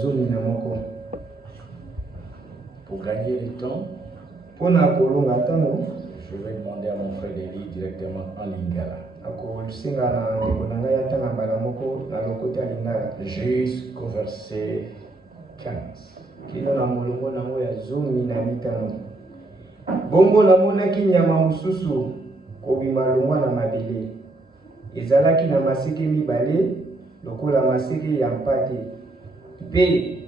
zomi na moko. Pour gagner le temps, Pona kolonga tango, je vais demander à mon frère de lire directement en lingala. akosinga na ndeko na ngai atanga mbala moko na lokoto ya lingala. Jusqu'au verset 15. Kino na molongo nango ya zomi na mitano. Bongo namonaki nyama mosusu kobima longwa na mabele. Ezalaki na maseke mibale lokola maseke ya mpate. Mpe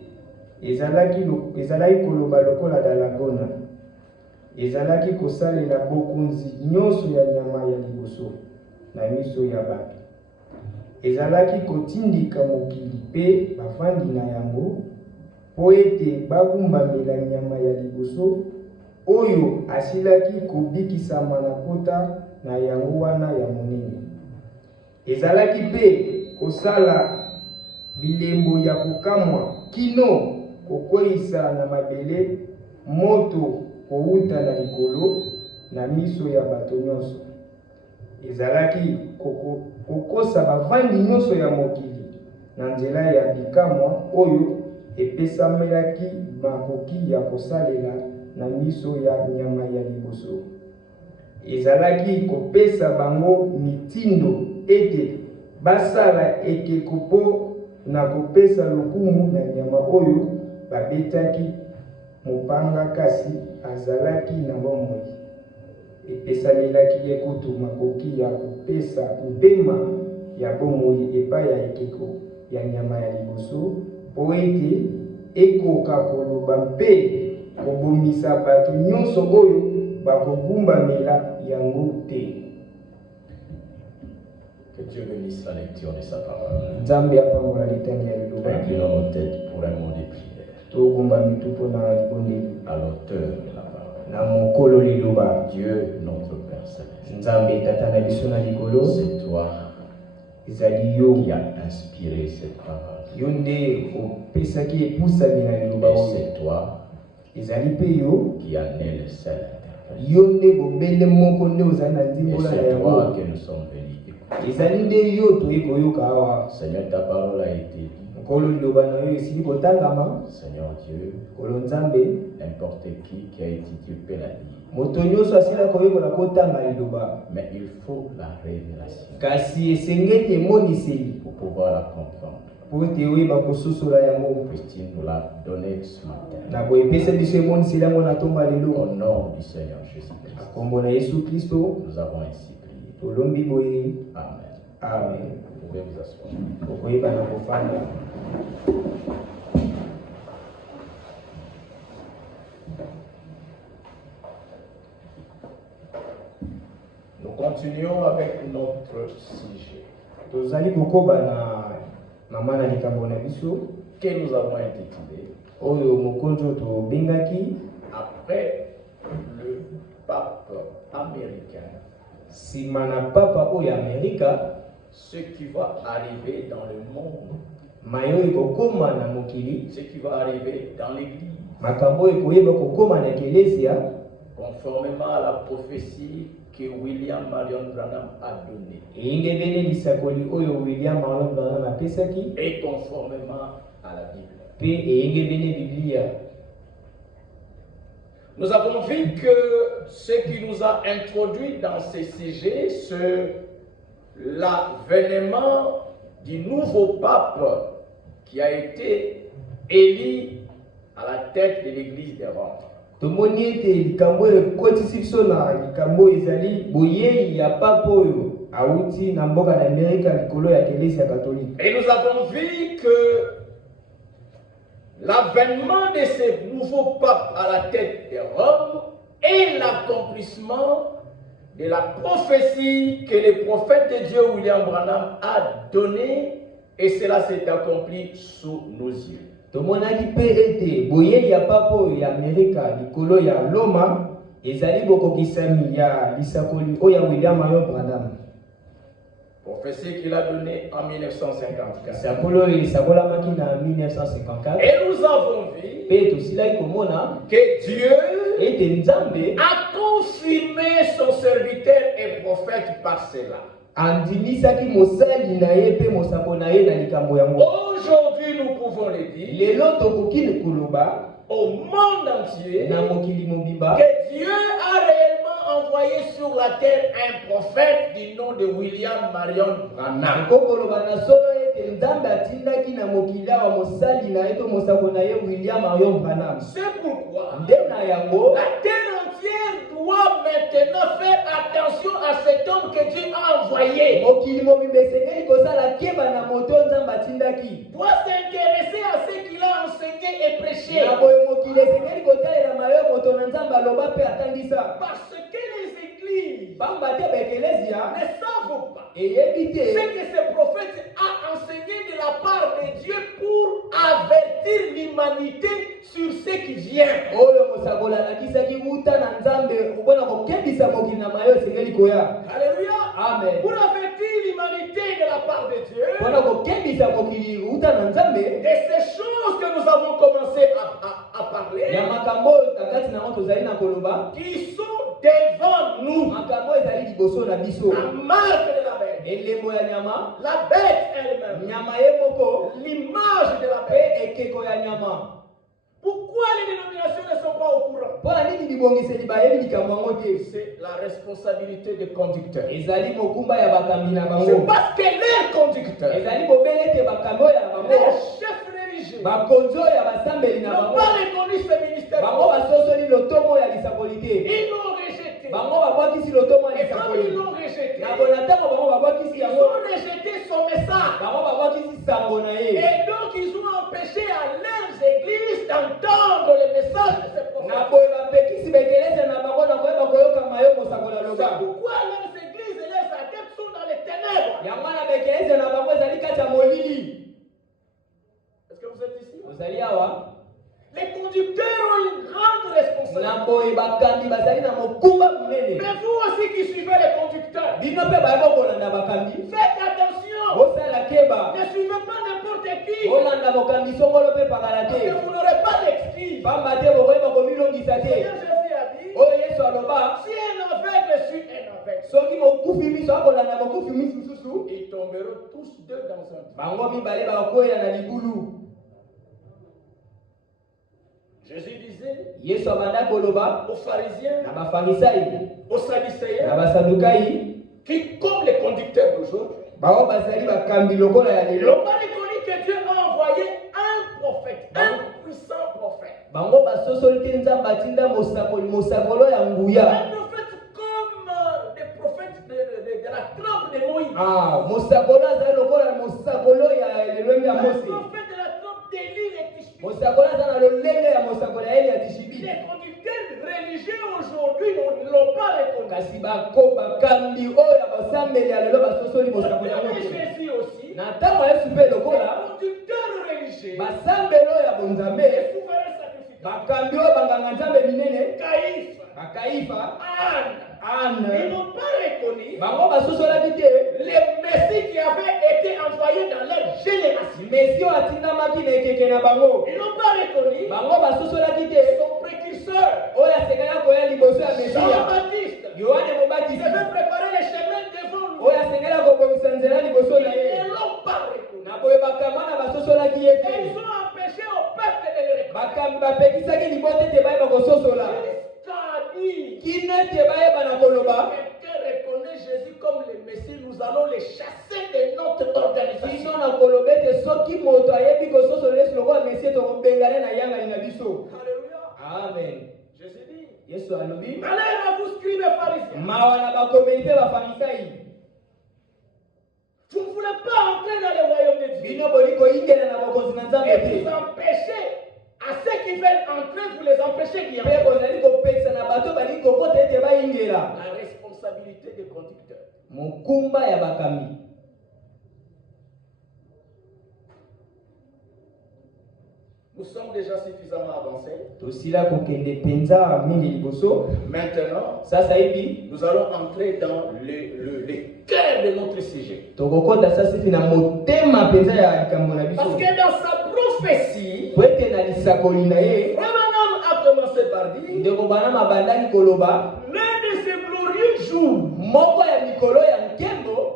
ezalaki koloba lokola dalagona. Ezalaki kosalela bokonzi nyonso ya nyama ya liboso na miso ya bato. Ezalaki kotindika mokili mpe bafandi na yango po ete bagumbamela nyama ya liboso oyo asilaki kobikisama na pota na yango wana ya monene. Ezalaki mpe kosala bilembo ya kokamwa kino kokweyisa na mabele moto kouta na likolo na miso ya bato nyonso. Ezalaki kokosa bavandi nyonso ya mokili na nzela ya bikamwa oyo epesamelaki makoki ya kosalela na miso ya nyama ya liboso. Ezalaki kopesa bango mitindo ete basala ekeko mpo na kopesa lokumu na nyama oyo babetaki mopanga kasi azalaki na bomoi. Epesamelaki ye kutu makoki ya kopesa kubema ya bomoi epai ya ekeko ya nyama ya liboso po ete ekoka koloba mpe kobomisa bato nyonso oyo bakogumbamela yango te. Que Dieu bénisse la lecture de sa parole. Nzambe apambola litangi ya liloba. Inclinons nos têtes pour un mot de prière. Togumba mitupo na libondeli. À l'auteur de la parole. Na mokolo liloba. Dieu notre Père Céleste. Nzambe tata na biso na likolo. C'est toi ezali yo qui a inspiré cette parole. Yo nde opesaki epusami na liloba oyo. C'est toi ezali mpe yo qui a né le sel. Yo nde bobele moko nde ozali na Et ndimbola na c'est yango. toi que nous sommes venus écouter. Ezali nde yo toyi koyoka awa. Seigneur, ta parole a été dite. Mokolo liloba na yo esili kotangama. Seigneur Dieu, Kolo Nzambe n'importe qui a étudié peut la lire. moto nyonso asila koyekola kotanga liloba. Mais il faut la révélation Kasi esengeli emoniseli pour pouvoir la comprendre. po ete oyeba kososola yango. Puisses-tu nous la donner ce matin. Na boye epesa biso emoniseli yango na tomba Au lelo. nom du Seigneur Jésus-Christ, Kombo na Yesu Kristo nous avons ainsi prié. tolombi boye. Amen. Amen. Vous pouvez vous asseoir. Okoyeba na kofanda. Nous continuons avec notre sujet Tozali kokoba na mama na likambo na biso que nous avons intitulé oyo mokonzo tobengaki Après le pape américain, nsima na papa oyo Amerika, ce qui va arriver dans le monde, mayo ekokoma na mokili, ce qui va arriver dans l'église, makambo ekoyeba kokoma na eklezia conformément à la prophétie que William Marion Branham a donnée eyenge bene lisakoli oyo William Marion Branham apesaki et conformément à la Bible. pe eyenge bene Biblia. Nous avons vu que ce qui nous a introduit dans ces sujets, c'est l'avènement du nouveau pape qui a été élu à la tête de l'église de Rome. Tomoni ete likambo ekotisi biso na likambo ezali boyei ya papa oyo auti na mboka na Amerika likolo ya eklezia katolike. Et nous avons vu que l'avènement de ce nouveau pape à la tête de Rome est l'accomplissement de la prophétie que le prophète de Dieu William Branham a donnée, et cela s'est accompli sous nos yeux. Tomonaki pe ete boyei ya papa oyo ya Amerika likolo ya Loma ezali bokokisami ya lisakoli oyo ya William Marion Branham. Prophétie qu'il a donnée en 1954. Sakolo esakolamaki na 1954. Et nous avons vu Pe tosilaki komona que Dieu ete Nzambe a confirmé son serviteur et prophète par cela. andimisaki mosali na ye pe mosako na ye na likambo yango. Aujourd'hui, nous pouvons le dire lelo tokoki koloba au monde entier na mokili mobimba que Dieu a réellement envoyé sur la terre un prophète du nom de William Marion Branham. kokoloba na solo ete nzambe atindaki na mokili awa mosali na ye to mosako na ye William Marion Branham. C'est pourquoi nde na yango la terre entière doit maintenant faire attention à cet homme que Dieu a envoyé. mokili mobimba esengeli kosala keba na moto nzambe atindaki Doit s'intéresser à ce qu'il a enseigné et prêché. na boye mokili esengeli kotalela mayo moto na nzambe aloba mpe atangisa Parce que les églises pamba te baekelezia ne savent pas eyebi te ce que ce prophète a enseigné de la part de Dieu pour avertir l'humanité sur ce qui vient. oyo mosakoli alakisaki wuta na nzambe mpona kokebisa mokili na mayo esengeli koya. Alléluia. Amen. Pour avertir l'humanité de la part de Dieu mpona kokebisa mokili wuta na nzambe de ces choses que nous avons commencé à parler, ya makambo oyo kakati nango tozali na koloba qui sont devant nous. makambo ezali liboso na biso La marque de la bête, elembo ya nyama la bête elle-même, nyama ye moko l'image de la mpe bête. ekeko ya nyama. Pourquoi les dénominations ne sont pas au courant? mpona nini bibongiseli bayebi likambo yango te? C'est la responsabilité des conducteurs. ezali mokumba ya bakambi na C'est bango, parce que les conducteurs, ezali bobele ete bakambi oyo ya les bango chefs religieux, bakonzi oyo ya basambeli na n'ont bango pas reconnu ce ministère. bango basosoli lotomo ya lisakoli te, Ils l'ont rejeté. bango babwakisi lotomo ya Et comme ils lisakoli l'ont rejeté, na bona ntango bango babwakisi ils yango ont rejeté son message. bango babwakisi sango na ye Et donc ils ont empêché à leurs églises d'entendre le message de ce na prophète. boye bapekisi bekeleze na bango na koyeba koyoka mayo mosakoli C'est aloba pourquoi leurs églises et leurs adeptes sont dans les ténèbres. yango na bekeleze na bango ezali kati ya molili. Est-ce que vous êtes ici? ozali awa Les conducteurs ont une grande responsabilité. na boye bakambi bazali na mokumba monene. Mais vous aussi qui suivez les conducteurs, bino mpe bayeba kolanda bakambi faites attention. bosala keba Ne suivez pas n'importe qui. bolanda mokambi songolo mpe pakala Parce que te vous n'aurez pas d'excuse. pamba te bokoyeba komilongisa te. Seigneur Jésus a dit, oyo yesu aloba si un aveugle suit un aveugle, soki mokufi miso akolanda mokufi misususu ils tomberont tous deux dans un trou. bango mibale bakoya na libulu. Jésus disait yesu abanda koloba aux pharisiens, na bafarisai aux na sadducéens, basadukai qui, comme les conducteurs d'aujourd'hui, bango bazali bakambi lokola ya ils lelo n'ont pas reconnu que Dieu a envoyé un prophète, un puissant prophète. bango basosoli te nzambe atinda mosakolo ya nguya. Un prophète comme des prophètes de la trempe de Moïse. mosakolo azali lokola mosakolo ya lelenge ya Un mose, prophète de la trempe d'Élie et Tishbi. mosakolo aza na lolenge ya mosakolo ya eli ya tishibi. Les conducteurs religieux aujourd'hui ne l'ont pas reconnu. kasi bakambi oyo ya basambeli ya lelo basosoli mosakolo yango Et te. Jésus aussi, na ntango ya yesu mpe les lokola conducteurs religieux, basambeli oyo ya bonzambe, les souverains sacrificateurs, bakambi oyo banganga nzambe minene, Caïphe, bakaifa Anne, ane ils n'ont pas reconnu bango basosolaki te les messies qui avaient été envoyés dans leur génération. mesi oyo atindamaki na ekeke na bango, Ils n'ont pas reconnu bango basosolaki te son précurseur, oyo asengeli koya liboso ya mesiya Jean-Baptiste, yohane qui mobatisi devait préparer les chemins devant nous. oyo asengeli kobongisa nzela liboso na Ils ye. ne l'ont pas reconnu. na boye bakambi wana basosolaki ye Et te, ils ont empêché au peuple de le reconnaître. bakambi bapekisaki libota ete bayeba kososola Jusqu'à dire kino ete bayeba na koloba quelqu'un reconnaît Jésus comme le Messie, nous allons les chasser de notre organisation. kino na koloba ete soki moto ayebi kososola yesu lokola mesie tokobengana na yangani na biso. Alléluia. Amen. Jésus dit, yesu alobi malheur à vous scribes et pharisiens. mawa na bakomeli mpe bafarisai, Vous ne voulez pas entrer dans le royaume de Dieu. bino boli koyingela na bokonzi na nzambe Et te, vous empêchez, à ceux qui veulent entrer, vous les empêchez d'y mpe entrer. bozali kopekisa na bato bali kokota ete bayingela. La responsabilité des conducteurs. mokumba ya bakambi. Nous sommes déjà suffisamment avancés. tosila kokende penza mingi liboso. Maintenant, Sasa hivi nous allons entrer dans le cœur de notre sujet. tokokota sasa hivi na motema penza ya likambo na Parce biso. que dans sa prophétie, Po ete na lisakoli na ye Branham a commencé par dire ndeko Branham abandaki koloba l'un de ces glorieux jours, moko ya mikolo ya nkembo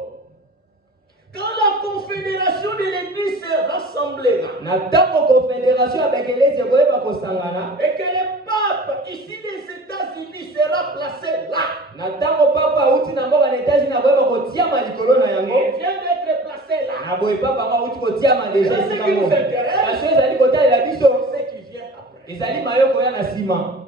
quand la confédération de l'Église se rassemblera, na Na tango confédération avec l'église koyeba kosangana. Et que le pape ici des États-Unis sera placé là. Na tango papa uti na mboka na États-Unis na koyeba kotia ma likolo na yango. Il vient d'être placé là. Na boye papa ma uti kotia ma déjà C'est ce qui nous intéresse. Parce que ezali kotalela biso. C'est ce qui vient après. Ezali mayoko ya na sima.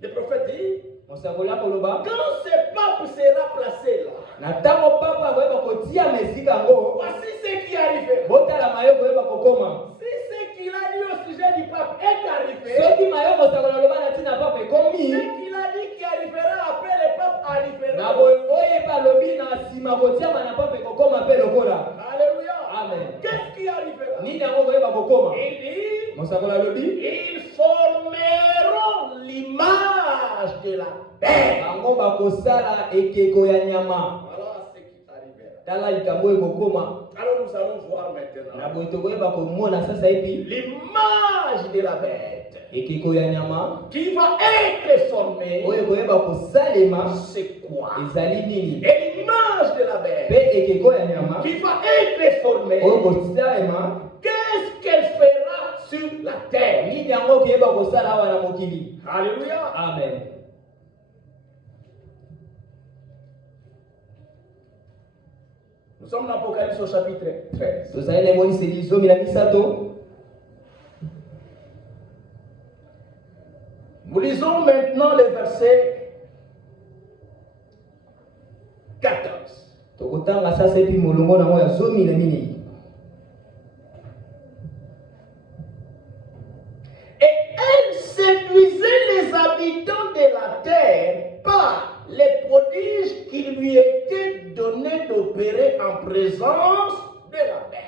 Le prophète dit, Mosakola koloba. quand ce pape sera placé là, Na tango papa koyeba kotia mesika ngo. voici ce qui arrivera. Botala mayoko koyeba kokoma. Si ce qu'il a dit au sujet du pape est arrivé, Soki mayoko sakola loba na tina papa ce komi. qu'il a dit qui arrivera après le pape Na arrivera. boye oyeba lobi na sima kotia ma na papa kokoma pe lokola. Alléluia. Amen. Qu'est-ce qui arrivera? Nini yango koyeba kokoma. Il dit, Mosakola lobi. ils formeront l'image de la bête. Bango bakosala ekeko ya nyama. Voilà ce qui arrivera. Tala likambo ekokoma. Alors nous allons voir Na maintenant boye tokoyeba komona sasa hivi l'image de la bête ekeko ya nyama qui va être formée. oyo koyeba kosalema C'est quoi? ezali nini. Et l'image de la Pe bête ekeko ya nyama qui va être formée, oyo kosalema qu'est-ce qu'elle fera sur la terre? nini yango koyeba kosala awa na mokili. Alléluia. Amen. Nous sommes dans l'Apocalypse au chapitre 13. tozali na emoniseli zomi na misato. Nous lisons maintenant le verset 14. Tokotanga sasa hivi molongo nango ya zomi na minei. Et elle séduisait les habitants de la terre par les prodiges qui lui étaient donnés d'opérer en présence de la bête.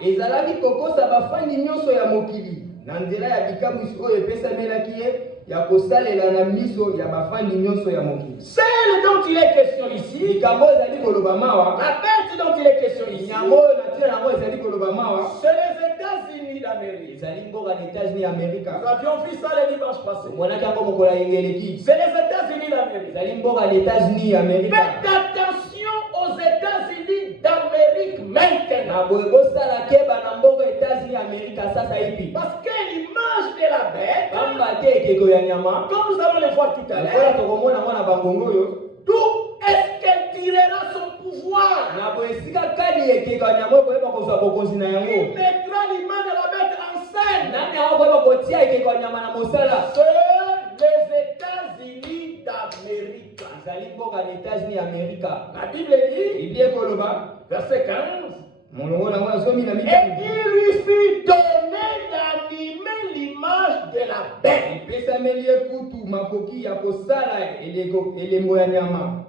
Ezalaki kokosa bafandi nyonso ya mokili na nzela ya bikamwisi oyo epesamelaki ye ya kosalela na miso ya bafandi nyonso ya mokili. Celle dont il est question ici, Likambo ezali koloba mawa. la bête dont il est question ici, Nyambo oyo na tina nango ezali koloba mawa. c'est les États-Unis d'Amérique. Ezali mboka na États-Unis ya Nous Amerika. avions vu ça le dimanche passé. Monaki yango mokolo ya yengeleki. C'est les États-Unis d'Amérique. Ezali mboka na États-Unis ya Amerika. Faites attention aux États-Unis d'Amérique maintenant. Na boye bosala keba na mboka États-Unis ya Amerika sasa hivi. Parce que l'image de la bête, Bamba te ekeko ya nyama. comme nous allons le voir tout à Lokola l'heure, tokomona ngo na bangongo oyo. d'où est-ce qu'elle tirera son pouvoir? Na boye esika kani ekeko ya nyama koyeba kozwa bokonzi na Il yango. mettra l'image de la bête en scène. Nani yango koyeba kotia ekeko ya nyama na mosala. C'est les États-Unis d'Amérique. Ezali mboka na États-Unis ya Amerika. La Bible dit, Biblia ekoloba verset 15, molongo nango ya zomi na et mitano. il lui fut donné d'animer l'image de la bête. Epesameli ye kutu makoki ya kosala elembo ya nyama.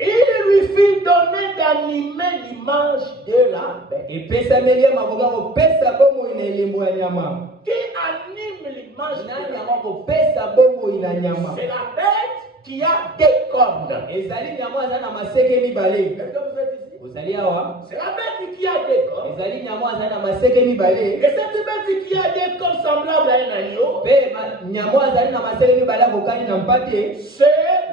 Il lui fut donné d'animer l'image de la bête. Epesameli ye makoki ya kopesa bomoi na elembo ya nyama. Qui anime l'image de Nani la yango bête? kopesa bomoi na nyama. C'est la bête qui a des cornes. Ezali nyama aza na maseke mibale. Est-ce que vous êtes ici? Ozali awa. C'est la bête qui a des cornes. Ezali nyama aza na maseke mibale. Et cette bête qui a des cornes semblables à un agneau, Pe nyama azali na maseke mibale akokani na mpate. c'est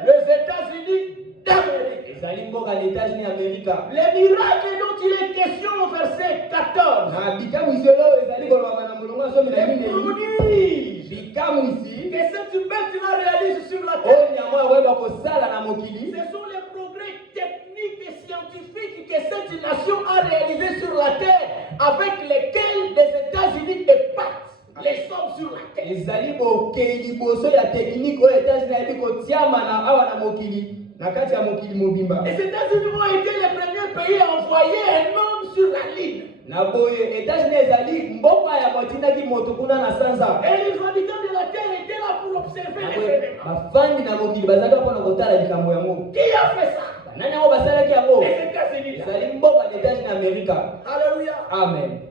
les États-Unis d'Amérique. Ezali mboka na États-Unis ya Amerika. Les miracles dont il est question au verset 14. Na bikamwisi oyo ezali kolobama na molongo ya zomi na Et minei. pour dire Bikamwisi que cette bête-là réalise sur la oyo terre, nyama akoyeba kosala na mokili. ce sont les progrès techniques et scientifiques que cette nation a réalisés sur la terre, avec lesquels les États-Unis épatent les sommes sur la terre. Ezali bokei liboso ya teknike oyo États-Unis ayebi kotiama na awa na mokili na kati ya mokili mobimba. Les États-Unis ont été les premiers pays à envoyer un homme sur la Lune. Na boye États-Unis ezali mboka ya motindaki moto kuna na sanza. Et les habitants de la terre étaient là pour observer Na les boye événements. bafandi na mokili bazalaki mpona kotala likambo yango. Qui a fait ça? Nani yango basalaki yango? Les États-Unis. Ezali mboka na États-Unis ya Amerika. Alléluia. Amen.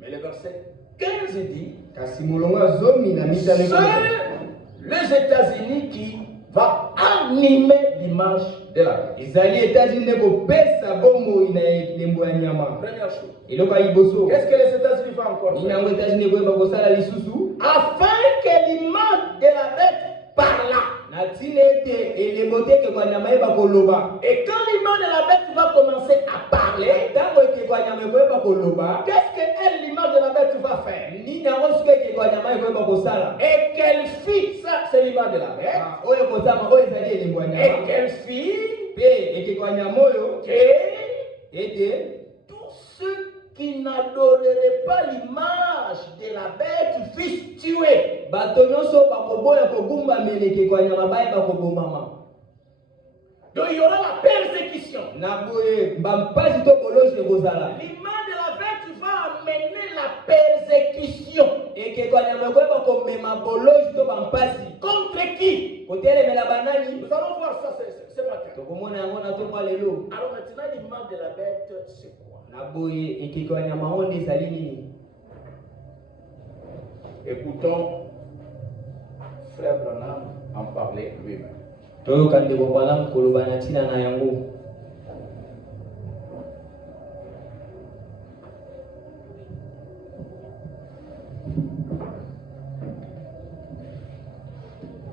Mais le verset 15 dit, Kasi molongo ya zomi na mitano c'est les États-Unis qui va animer l'image de la bête. ezali États-Unis nde kopesa bomoi na elembo ya nyama. Première chose. Eloko ya liboso. Qu'est-ce que les États-Unis font encore Nini faire? yango États-Unis ekoyeba kosala lisusu? Afin que l'image de la bête parla. Na Et quand l'image de la bête va commencer à parler, qu'est-ce que l'image de la bête va faire? Et quelle fille, ça c'est l'image de la bête. Et quelle fille que tous ceux qui n'adoreraient pas l'image de la bête fussent tués. Donc il y aura la persécution. L'image de la bête va amener la persécution. Contre qui? Nous allons voir ça ce matin. Alors maintenant l'image de la bête c'est quoi? Écoutons Frère Branham en parler lui-même.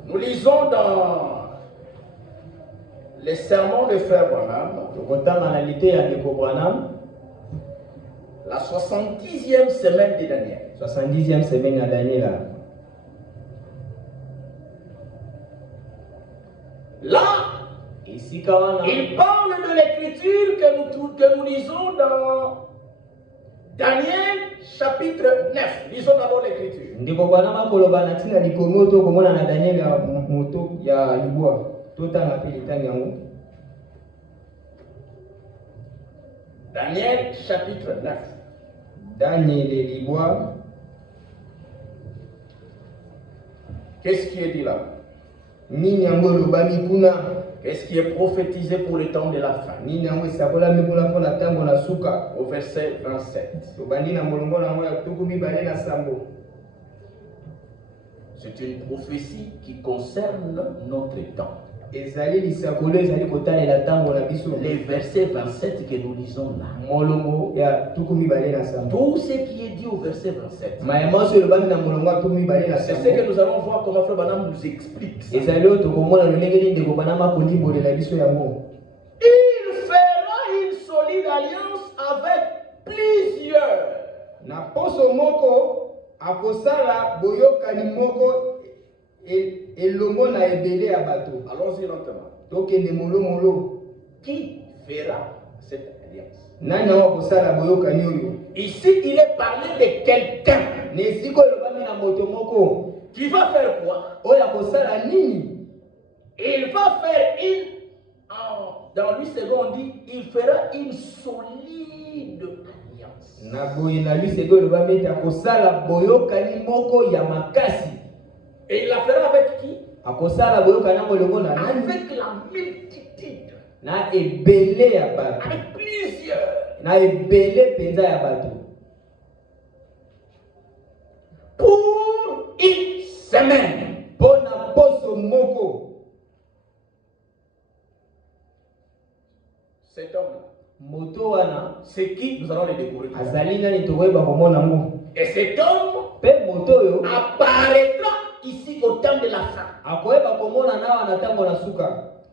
Nous lisons dans les sermons de Frère Branham, la 70e semaine de Daniel. 70e semaine à Daniel. Là, il parle de l'écriture que nous lisons dans Daniel chapitre 9. Lisons d'abord l'écriture. Daniel chapitre 9. Daniel et Libois. Qu'est-ce qui est dit là? Qu'est-ce qui est prophétisé pour le temps de la fin? Au verset 27. C'est une prophétie qui concerne notre temps. Les versets 27 que nous lisons là. Tout ce qui est dit au verset 27. C'est ce que nous allons voir comment Frère Branham nous explique ça. Il fera une solide alliance avec plusieurs. Allons-y lentement. Qui fera cette alliance? Ici, il est parlé de quelqu'un qui va faire quoi? Il va faire dans 8 secondes, on dit, il fera une solide alliance. Et il la fera avec qui? Avec la multitude. Avec plusieurs. Pour une semaine. Cet homme-là, c'est qui? Nous allons le découvrir. Et cet homme apparaîtra ici au temps de la fin.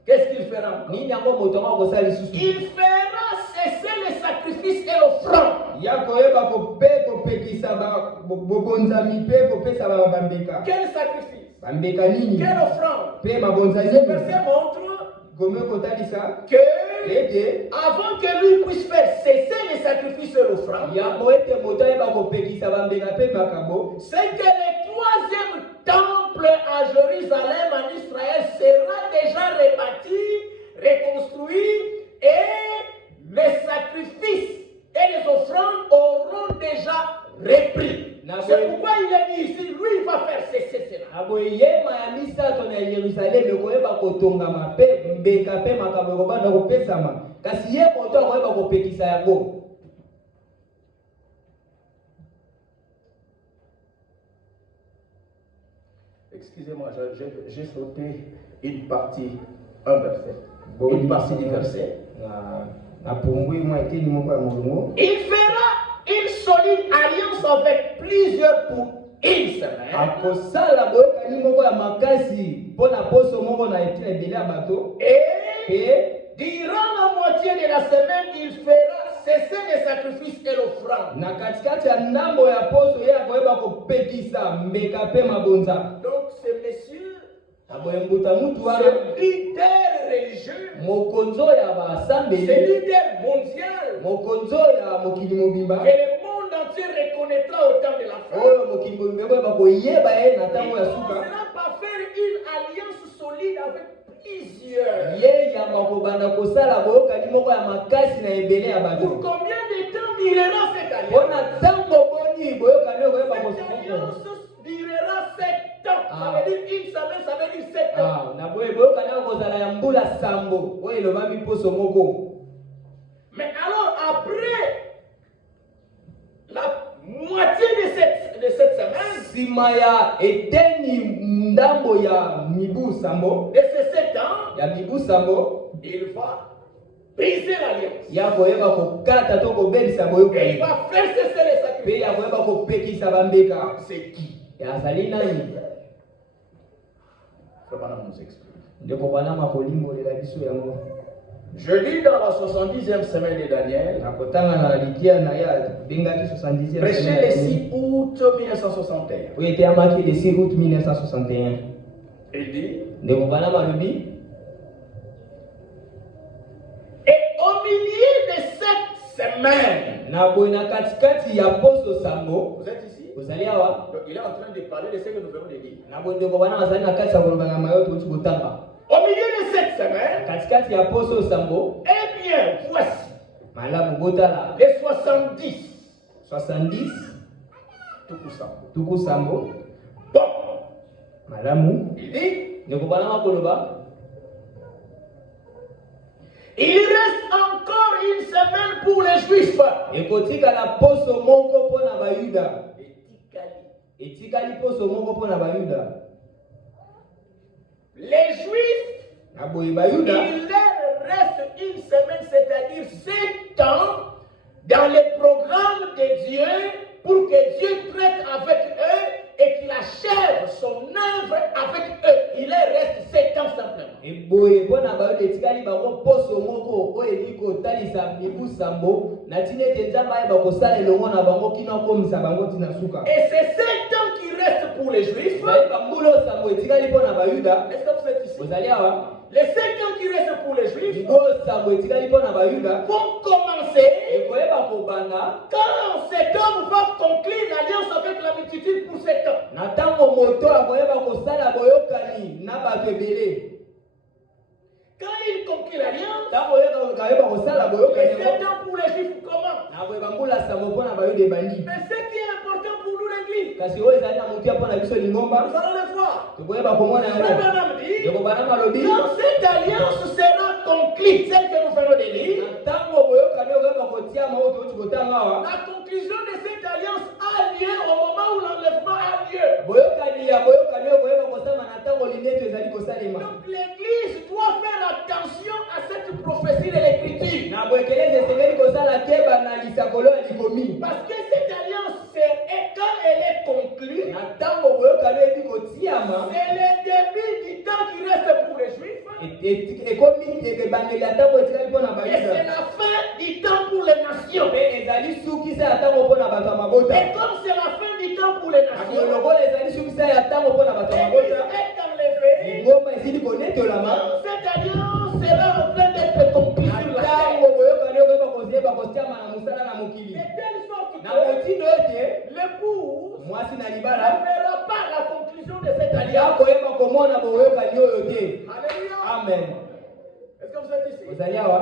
Qu'est-ce qu'il fera? Il fera cesser les sacrifices et l'offrande. Quel sacrifice? Quelle offrande? Ce verset montre que avant que lui puisse faire cesser les sacrifices et l'offrande, c'est que le 3e temple à Jérusalem, en Israël, sera déjà rebâti, reconstruit, et les sacrifices et les offrandes auront déjà repris. C'est pourquoi il est dit ici, lui il va faire cesser cela. Excusez-moi, j'ai sauté une partie, un verset. Une partie du verset. Il fera une solide alliance avec plusieurs pour une semaine. akosala boyokani moko ya makasi mpona poso moko na ebele ya bato. Et durant la moitié de la semaine, il fera cesser les sacrifices et l'offrande. Na katikati ya ndambo ya poso ye akoyeba kopekisa mbeka mpe mabonza. Donc ces messieurs, aboyembuta mutu wana ce leader religieux, mokonzo ya ce basambeli, leader mondial, mokonzo ya mokili mobimba, que le monde entier reconnaîtra au temps de la fin. oyo mokili mobimba koyeba koyeba ye na Il ntango ya ne suka. commencera par faire une alliance solide avec plusieurs. Ye yamba kobanda kosala boyokani moko ya makasi na ebele ya bato. Pour combien de temps durera cette alliance? Mpona ntango boni boyokani koyeba Cette kosuka. alliance durera 7 ans. Ça veut dire une semaine, ça veut dire 7 ans. Na boye boyokani kozala ya mbula sambo oyo elobami poso moko. Mais alors après la moitié de cette semaine, Sima ya eteni ndambo ya mibu sambo, de ces 7 ans, ya mibu sambo, il va briser l'alliance. ya koyeba kokata to kobebisa Et il boyokani. va faire cesser les Pe sacrifices. ya koyeba kopekisa bambeka. C'est qui? Ya azali nani? Frère Branham nous explique. Ndeko bana makolimbolela biso yango. Je lis dans la 70e semaine de Daniel, Nakotanga na litia na ya bengaki 70e. prêché le 6 août 1961. Oyo ete amaki le 6 août 1961. Il dit, Ndeko bana malobi, et au milieu de cette semaine, na boye na katikati ya poso sambo, vous êtes ici? ozali awa. Donc, il est en train de parler de ce que nous venons de dire. Na boye ndeko bana bazali na kati ya koloba na mayo to kotanga. Au milieu de cette semaine, Katikati ya poso sambo, eh bien, voici malamu botala les 70. 70 Tout ça. tuku sambo, Bon, malamu. il dit, Ndeko bana makoloba, il reste encore une semaine pour les Juifs. ekotika na poso moko mpona bayuda. Et Etikali poso moko mpona bayuda. les Juifs, Na boye bayuda, il leur reste une semaine, c'est-à-dire 7 ans, dans les programmes de Dieu, pour que Dieu traite avec eux et qu'il achève son œuvre avec eux. Il leur reste 7 ans simplement. eboye mpona bayuda etikali bango poso moko oyo elingi kotalisa mibu sambo na ntina ete nzambe ayeba kosala elongo na bango kino akomisa bango ntina suka. Et ces 7 ans qui restent pour les Juifs, Ezali bambula oyo sambo etikali mpona bayuda. est-ce que vous êtes ici? Ozali awa. Les 5 ans qui restent pour les Juifs Mibu oyo sambo etikali mpona bayuda vont commencer ekoyeba kobanda quand cet homme va conclure l'alliance avec la multitude pour 7 ans. na ntango moto akoyeba kosala boyokani na bato ebele. Quand il conclut l'alliance, Ntango oyeba kosala les boyokani 7 ans pour les Juifs commencent. na boye bambula sambo mpona bayuda ebandi. Mais ce qui est important pour nous, l'Église, Kasi oyo ezali na motia mpona biso nous lingomba allons le voir. tokoyeba komona Frère yango. Branham dit, Ndeko bana malobi, quand cette alliance sera conclue, celle que nous venons de lire, na ntango boyokani okoyeba kotiama oyo touti kotanga awa, la conclusion de cette alliance a lieu au moment où l'enlèvement a lieu. boyokani ya boyokani oyo koyeba kosama na ntango lineto ezali kosalema. Donc l'Église doit faire attention à cette prophétie de l'Écriture. Na boyekelezi esengeli kosala keba na lisakolo ya likomi. Parce que cette alliance, et quand elle est conclue, Na ntango boyokani oyebi kotiama, c'est le début du temps qui reste pour les Juifs. ekomi ebandeli ya ntango etikali mpona Et c'est bayuda. la fin du temps pour les nations. Mpe ezali sukisa ya ntango mpona bato ya mabota. Et comme c'est la fin du temps pour les nations, Lokola ezali sukisa ya ntango mpona bato ya l'Église mabota, est enlevée. ngomba esili konetolama. Quand cette alliance sera en train d'être conclue Na sur la ntango terre. boyokani okoyeba koyeba kotiama na mosala na mokili. De telle sorte Na que motindo ete l'épouse mwasi na ne libala verra pas la conclusion de cette alliance. akoyeba komona boyokani oyo te. Alléluia. Amen. Est-ce que vous êtes ici? Ozali awa.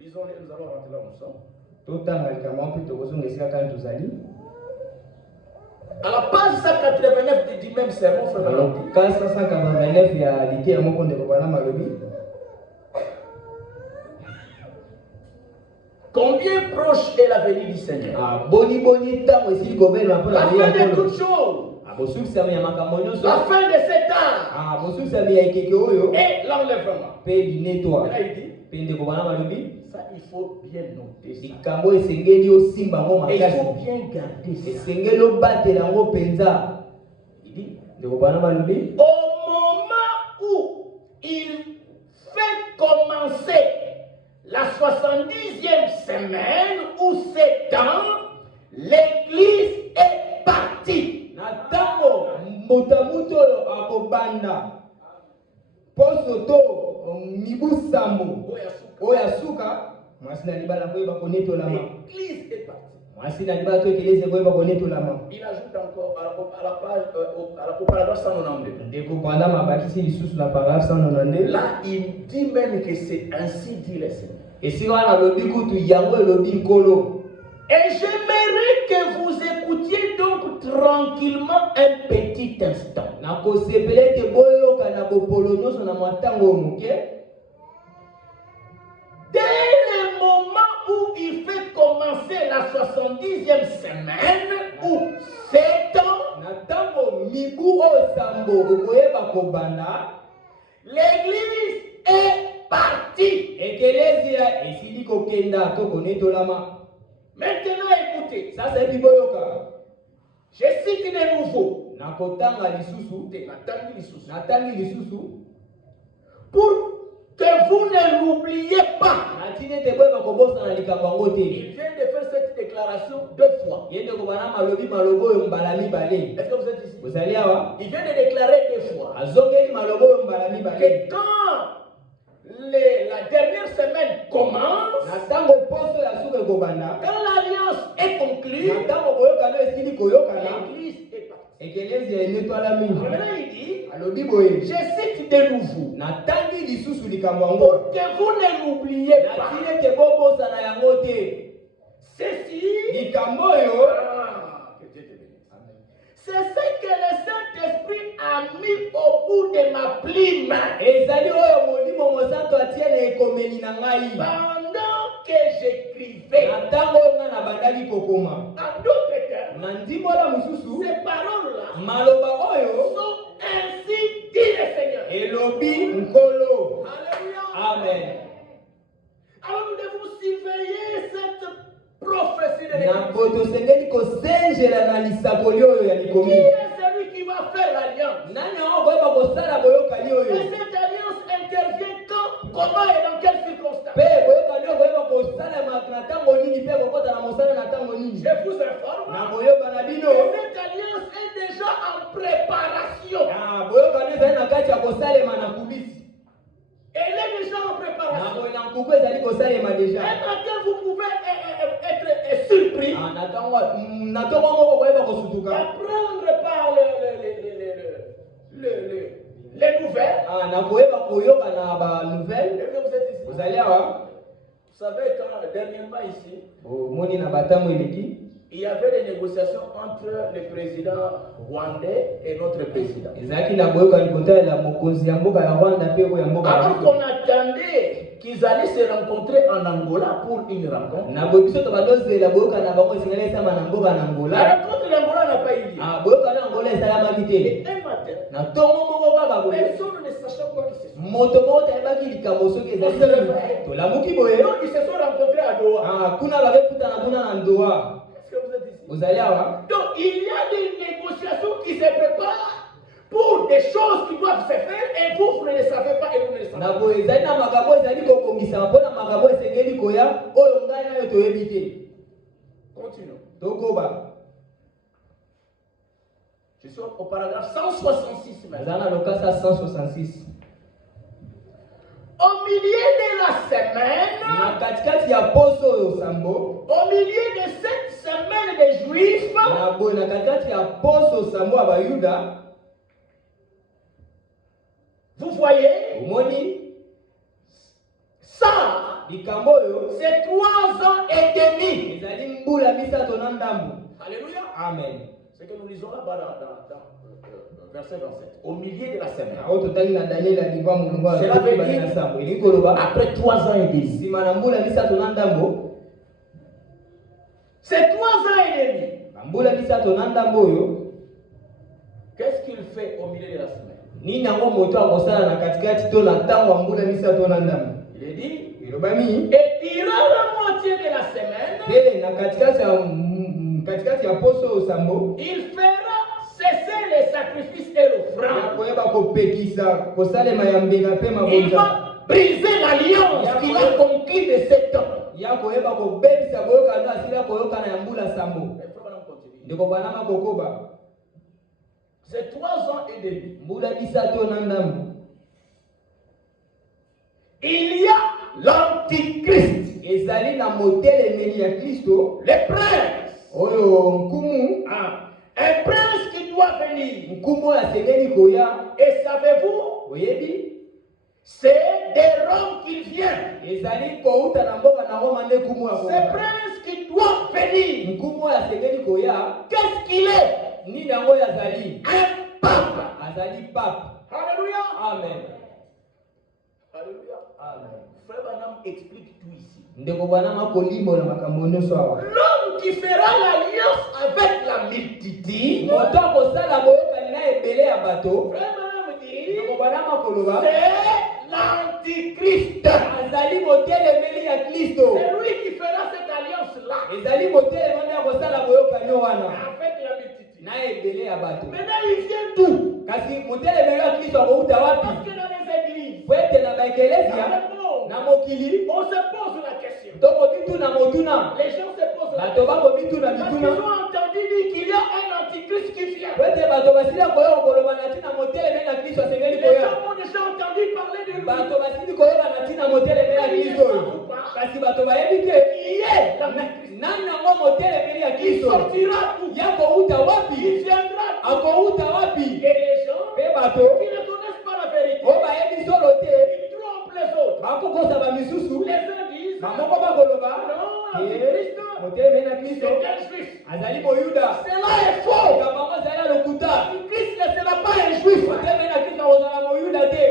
Lisons-les, nous allons rentrer là ensemble. Totanga likambo mpe tokozonga esika kani tozali. À la page 189 du même sermon, frère Branham dit, Ka 589 ya lite ya moko ndeko bana malobi. combien proche est la venue du Seigneur? Boni boni ntango esili kobelema mpona La koya fin de nkolo. toutes choses, Bosukisami ya makambo nyonso. la fin de cet âge Bosukisami ya ekeke oyo et l'enlèvement. mpe linetwa. Et là, il dit, Mpe ndeko bana malobi. Ça, il faut bien noter ça. likambo esengeli osimba ngo Et il makasi faut bien garder ça. esengeli obatela ngo penza. Il dit, ndeko bana balobi au moment où il fait commencer la 70e semaine ou 7 ans, l'église est partie. na tango motamuto oyo akobanda poso to mibu sambo oyo asuka mwasi na libala koyeba konetolama. L'église est partie. Mwasi na libala to ekeleze koyeba konetolama. Il ajoute encore à la page, au paragraphe 192. ndeko panda mabakisi lisusu na paragraphe 192. Là, il dit même que c'est ainsi dit le Seigneur. esika wana lobi kutu yango elobi nkolo. Et j'aimerais que vous écoutiez donc tranquillement un petit instant. na kosepela ete boyoka na bopolo nyonso na matango moke. Dès le moment où il fait commencer la 70e semaine ou 7 ans, na tango mibu oyo sambo okoyeba kobanda, l'église est partie. ekelezia esili kokenda to konetolama. Maintenant écoutez, sasa epi boyoka je cite de nouveau. na kotanga lisusu natangi lisusu Pour que vous ne l'oubliez pas. natini ete boyeba kobosana likambo yango te. Il vient de faire cette déclaration 2 fois. ye ndeko bana malobi malobo oyo mbala mibale. Est-ce que vous êtes ici? ozali awa Il vient de déclarer 2 fois azongeli malobo oyo mbala mibale. que quand la dernière semaine commence, na tango poso ya suka ekobanda, quand l'alliance est conclue, na tango boyokana esili koyokana, l'église est partie. ekelezia enetwalami. Maintenant il dit, alobi boye je cite de nouveau, natangi lisusu likambo yango pour que vous ne l'oubliez pas. natini ete bobosana yango te. Ceci, likambo oyo que Dieu te bénisse. C'est ce que le Saint-Esprit a mis au bout de ma plume. ezali oyo molimo mosantu atie na ekomeli na ngai Pendant que j'écrivais, na ntango oyo ngai nabandaki kokoma. en d'autres termes, na ndimbola mosusu ces paroles-là maloba oyo sont ainsi dit le Seigneur. elobi nkolo. Alléluia. Amen. Alors nous devons surveiller cette prophétie de na l'Église. bo tosengeli kosenjela na lisakoli oyo ya Qui likomi. est celui qui va faire l'alliance? nani yango koyeba kosala boyokani Et oyo cette alliance intervient quand, comment et dans quelles circonstances? mpe boyokani oyo koyeba kosalema na ntango nini mpe kokota na mosala na ntango nini. Je vous informe. na boyoka na bino Cette alliance est déjà en préparation. boyokani ezali na kati ya kosalema na kubisi. Elle est déjà en na préparation. boye na nkuku ezali kosalema deja. Un matin, vous pouvez être surpris. na ntongo moko koyeba kosutuka. Apprendre par les nouvelles. na koyeba koyoka na banouvelle. Est-ce que vous êtes ici? ozali awa Vous savez, quand dernièrement ici, omoni na batango eleki il y avait des négociations entre le président rwandais et notre président. ezalaki na boyokani kotalela mokonzi ya mboka ya Rwanda mpe oyo ya mboka ya Alors qu'on attendait qu'ils allaient se rencontrer en Angola pour une rencontre. na boye biso tobandozela boyoka na bango esengeli esama na mboka na La Angola. rencontre d'Angola n'a pas eu lieu. boyoka na Angola esalamaki te. Et un matin, na ntongo moko kaka boye personne ne sachant quoi que ce soit. moto moko tayebaki likambo soki ezali tolamuki boye. Donc ils se sont rencontrés à Doha. kuna bakekutana kuna na Ndoa. Est-ce que vous êtes ici? ozali awa Donc il y a des négociations qui se préparent pour des choses qui doivent se faire et vous ne les savez pas et vous ne les savez na pas. boye ezali na makambo ezali kokongisa mpona makambo esengeli koya oyo ngai nayo toyebi te. Continuons. tokoba Je suis au paragraphe 166 maintenant. eza na lokasa 166. Au milieu de la semaine, na katikati ya poso oyo sambo, au milieu de cette semaine des Juifs, na boye na katikati ya poso sambo ya bayuda, vous voyez, omoni ça, likambo oyo c'est 3 ans et demi. ezali mbula misato na ndambo. Alléluia. Amen. C'est que nous lisons là-bas dans verset 27. Au milieu de la semaine. Aho totangi na Daniel aliva mulungu Cela veut dire, na sambo ili koloba après 3 ans et demi. sima na mbula misato na ndambo. C'est 3 ans et demi. Mbula misato na ndambo oyo Qu'est-ce qu'il fait au milieu de la semaine? nini yango moto akosala na katikati to na ntango ya mbula misato na ndambo. Il est dit, Elobami. Et durant la moitié de la semaine, Et na katikati ya poso sambo. il fera cesser les sacrifices et l'offrande. Yakoyeba kopekisa kosalema ya mbenga pe Il mabonza. va briser l'alliance qu'il a conquis de 7 ans. Yakoyeba kobebisa boyoka na asila koyoka na yambula sambo. Ndeko banama kokoba. C'est 3 ans et demi. Mbula bisato na ndambo. Il y a l'antichrist, Ezali na motelemeli ya Kristo, le prince. oyo nkumu, Un prince qui doit venir. nkumu asengeli koya. Et savez-vous, Oyebi, c'est de Rome qu'il vient. ezali kouta na mboka na Roma nde nkumu ya Ce koya. prince qui doit venir, Nkumu asengeli koya, qu'est-ce qu'il est? nini yango yazali? Un pape. Azali pape. Alléluia. Amen. Alléluia. Amen. Frère Branham explique tout ici. Ndeko banama kolimola makambo nyonso awa. L'homme qui fera l'alliance avec la multitude, Moto akosala boyokani na ebele ya bato. Frère Branham dit, Ndeko banama koloba, c'est l'antichrist. azali motelemeli ya Kristo. C'est lui qui fera cette alliance-là Ezali motelemeli ya kosala boyokani wana avec la multitude. na ebele ya bato. Maintenant, il vient d'où? Kasi motelemeli ya Kristo akouta wapi? Parce que dans les églises, Kwete na dans baekelesia le monde, na mokili on se pose la question. toko bituna motuna. Les gens se posent la Bato question. bako bituna Parce qu'ils bituna. ont entendu dire qu'il y a un antichrist qui vient. Kwete bato basila koyoka koloba na tina motelemeli na Kristo asengeli Les koya. gens ont déjà entendu parler de lui. Bato basili koyoka na tina motelemeli ya Kristo oyo. Kasi bato bayebi te Qui est l'antichrist? nani yango motelemeli ya Il Kristo sortira d'où? yakouta Il wapi? viendra d'où? Akouta wapi? Et les gens Pe bato qui ne connaissent pas la vérité, oyo bayebi solo te ils trompent les autres. bakokosa bamisusu. Les uns disent, Bamoko bakoloba non, ye l'antichrist, motelemeli na Kristo c'est un juif. azali moyuda. Cela est faux. Kabango azali ya lokuta. L'antichrist ne sera pas un juif. Motelemeli na Kristo akozala moyuda te.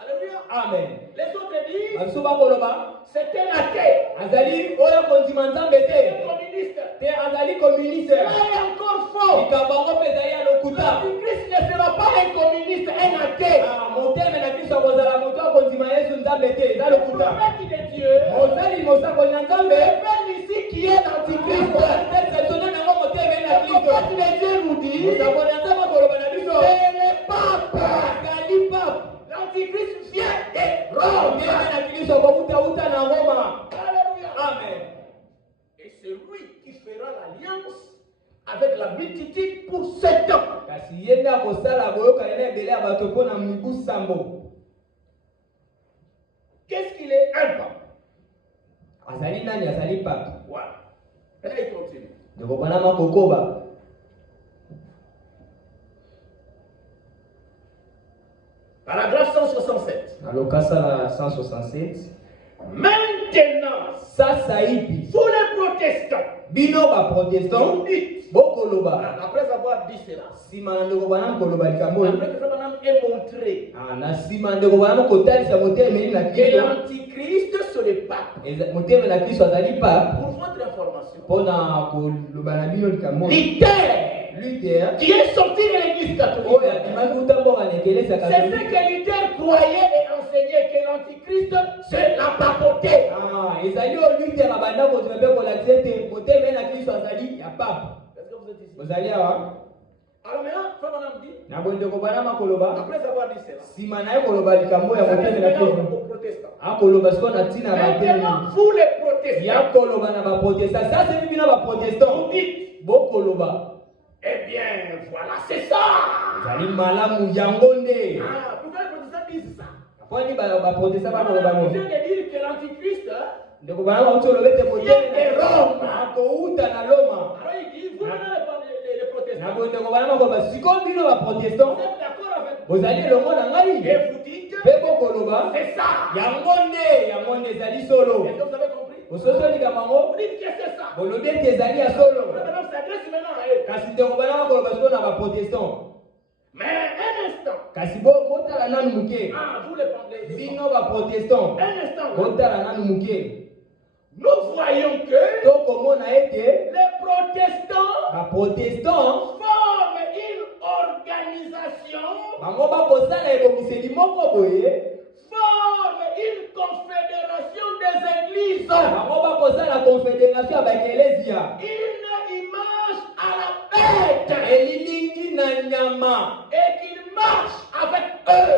Alléluia. Amen. Les autres disent, Bamisu bakoloba c'est un athée, azali oyo kondima nzambe un te communiste. te azali communiste. Cela est encore faux. Likabango mpe ezali ya lokuta. L'antichrist ne sera pas un communiste, un athée. Moteme na Kristo akozala moto akondima Yesu nzambe te eza Le lokuta. prophète de Dieu Mosali mosakoli na nzambe révèle ici qui est l'antichrist. etonani yango moteme na Le Kristo. prophète de Dieu nous dit, Mosakoli na nzambe akoloba na biso c'est le pape. azali pape. L'antichrist vient de Rome. Moteme na Kristo akokutauta na Roma. Alléluia. Amen. Et c'est lui qui fera l'alliance avec la multitude pour 7 ans. Kasi ye nde akosala boyokani na ebele ya bato mpo na mibu sambo. Qu'est-ce qu'il est? Un pape. Azali nani? Azali pape. Voilà. Et là, il continue. Ndeko banama kokoba. Paragraphe 167. Na lokasa na 167. Maintenant, Sasa hivi vous les protestants, bino baprotestant vous dites, bokoloba après avoir dit cela, nsima na ndeko banama koloba likambo oyo. après que Frère Branham ait montré Na nsima na ndeko banama kotalisa motelemeli na que Kristo. l'antichrist, c'est le pape. Motelemeli na Kristo azali pape. Pour votre information, Mpo na koloba na bino likambo oyo. Luther, Luther qui est sorti de l'église catholique, oyo abimaki kuta mboka na ekelesa c'est ce katolike. que Luther croyait et enseignait, que l'antichrist, c'est la papauté. Ezali oyo Luther abanda kozwa mpe kolakisa ete motelemeli na Kristo azali ya pape. Est-ce que vous êtes ici? Bozali awa Alors maintenant, Frère Branham dit, na boye ndeko banama koloba après avoir dit cela, nsima na ye koloba likambo ya ça motelemeli na reste Kristo. maintenant aux protestants. Akoloba siko na ntina Maintenant, batelemeli. vous les protestants, Ya koloba na baprotestant. Sasa hivi bino baprotestant vous dites, bokoloba eh bien, voilà, c'est ça. ezali malamu yango nde. Pourquoi les protestants disent ça? Aponi baprotestant bakoloba On ngo vient de dire que l'antichrist, ndeko banama kuti oloba ete motelemeli de Rome. akouta na Loma. Alors il dit, vous les Na protestants, boye ndeko banama koloba siko bino baprotestant vous êtes d'accord avec moi? bozali elongo na ngai Et vous dites, mpe bokoloba c'est ça. yango nde ezali solo. Est-ce que vous avez compris? bososo likambo Vous yango dites que c'est ça. bolobi ete ezali ya solo. Maintenant, s'adresse maintenant à eux. Kasi ndeko banama koloba siko na baprotestant. Mais un instant. Kasi botala nanu muke Vous les bino baprotestant un instant. botala nanu muke. Nous voyons que Tokomona ete les protestants baprotestant forment une organisation, bango bakosala ebongiseli moko boye forment une confédération églises. la confédération avec l'Ecclésia. Une image à la bête. Et qu'il marche avec eux.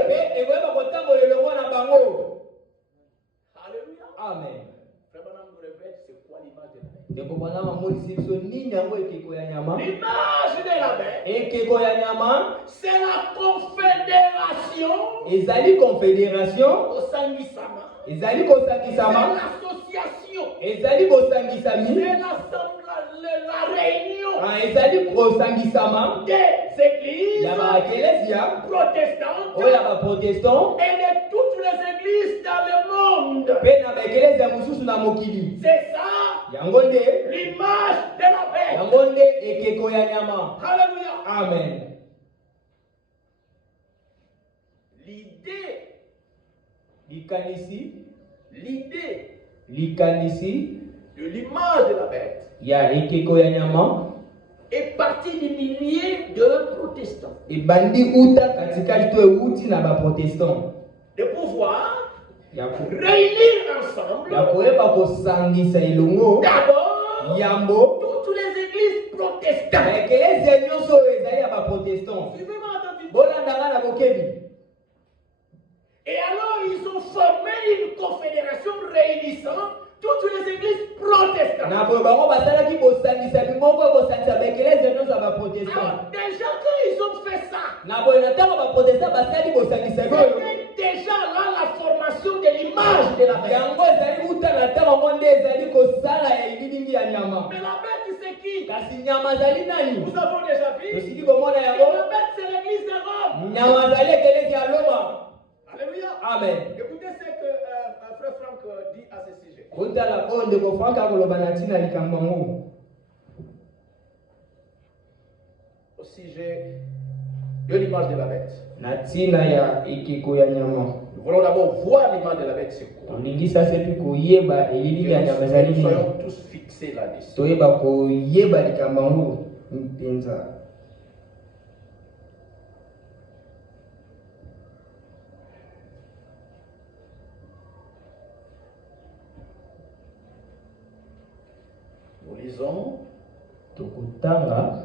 Alléluia. Amen. Frère Branham nous répète, c'est quoi l'image de la bête? L'image L'image de la bête, c'est la confédération. Ezali confédération. Osangisama. Ezali C'est kosangisama. l'association. Ezali kosangisami. C'est la réunion Ezali kosangisama. des églises Ya ba Ecclésia. protestantes Oya ba protestant. et de toutes les églises dans le monde. Pe na ba Ecclésia mususu na mokili. C'est ça Yango nde. l'image de la bête. Yango nde ekeko ya nyama. Alléluia. Amen. L'idée Likanisi de l'image de la bête ya ekeko ya nyama est partie des milliers de protestants. ebandi uta katikati to euti na ba protestant. De pouvoir Ya ko réunir ensemble ya koyeba kosangisa elongo d'abord yambo toutes les églises protestantes. Ecclésia nyonso oyo ezali ya ba protestant. Suivez-moi attentivement. Bolandanga na bokebi. Et alors ils ont formé une confédération réunissant toutes les églises protestantes. Na boyo bango basalaki kosangisa bimoko kosangisa ba Ecclésia nyonso ya ba protestant. Alors déjà quand ils ont fait ça, Na boyo na ntango ba protestant basali kosangisa oyo. c'était déjà là la formation de l'image de la bête. Yango ezali uta na ntango ngo nde ezali kosala ya elilingi ya nyama. Mais la bête c'est qui? Kasi nyama azali nani? Nous avons déjà vu. Tosili komona Et yango. la bête c'est l'église de Rome. Nyama azali Ecclésia ya Roma. Alléluia. Amen. Écoutez ce que frère Franck dit à ce sujet. Otala oyo ndeko Frank akoloba na ntina likambo yango. Au sujet de l'image de la bête. Na ntina ya ekeko ya nyama. Nous voulons d'abord voir l'image de la bête, c'est quoi. Tolingi sasa epi koyeba elilingi ya nyama ezali Nous nini. soyons tous fixés là-dessus. Toyeba koyeba likambo yango mpenza. Nous lisons Tokotanga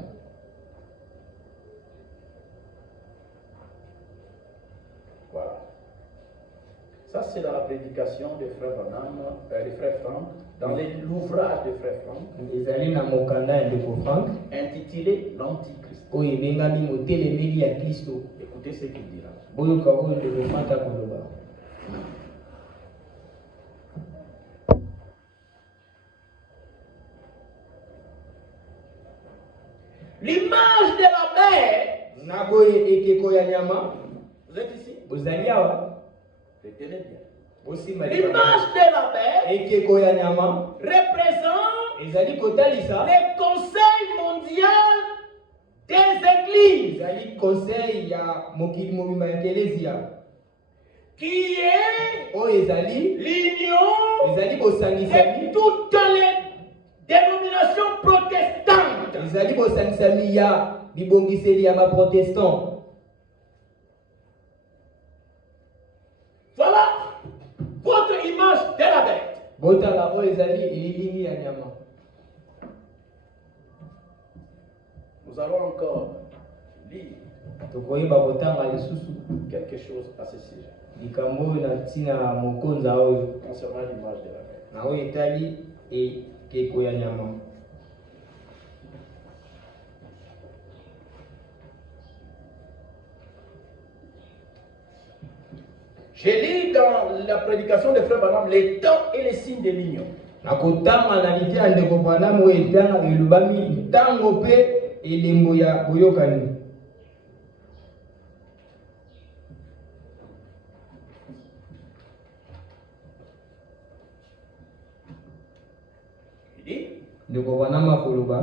voilà. Ça, c'est dans la prédication de frère Branham, de frère Franck, dans l'ouvrage de frère Franck, ezali na mokanda ya ndeko Frank intitulé L'Antichrist. oyo ebengami motelemeli ya Kristo. Écoutez ce qu'il dira. Boyoka oyo ndeko Frank akoloba. L'image de la bête, Na boye ekeko ya nyama vous êtes ici, bozali awa retenez bien. bosima L'image de la bête ekeko ya nyama représente ezali kotalisa le Conseil mondial des églises, ezali conseil ya mokili mobimba ya Ecclésia qui est oyo ezali l'union ezali bosangisami de toutes les dénominations protestantes. ezali bosangisami ya bibongiseli ya baprotestant. Voilà votre image de la bête. Botala oyo ezali elilingi ya nyama. Nous allons encore lire Tokoyeba kotanga lisusu quelque chose à ce sujet likambo oyo na ntina mokonza oyo concernant l'image de la bête. na oyo etali ekeko ya nyama. J'ai lu dans la prédication de frère Branham les temps et les signes de l'union. Nakotanga na liti ya ndeko Branham oyo etanga elobami ntango mpe elembo ya boyokani. Il dit, Ndeko Branham akoloba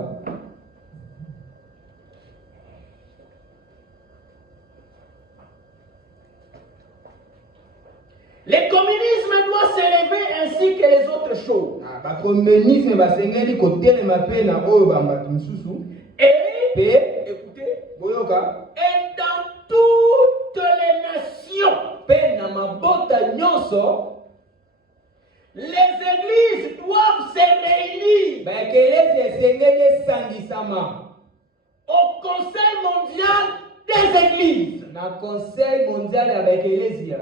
le communisme doit s'élever ainsi que les autres choses. bakomunisme basengeli kotelema mpe na oyo bambatu mosusu Et, mpe écoutez, boyoka et dans toutes les nations, mpe na mabota nyonso les églises baekelesi esengeli sangisama au Conseil mondial des églises. na conseil mondial ya baekelesi.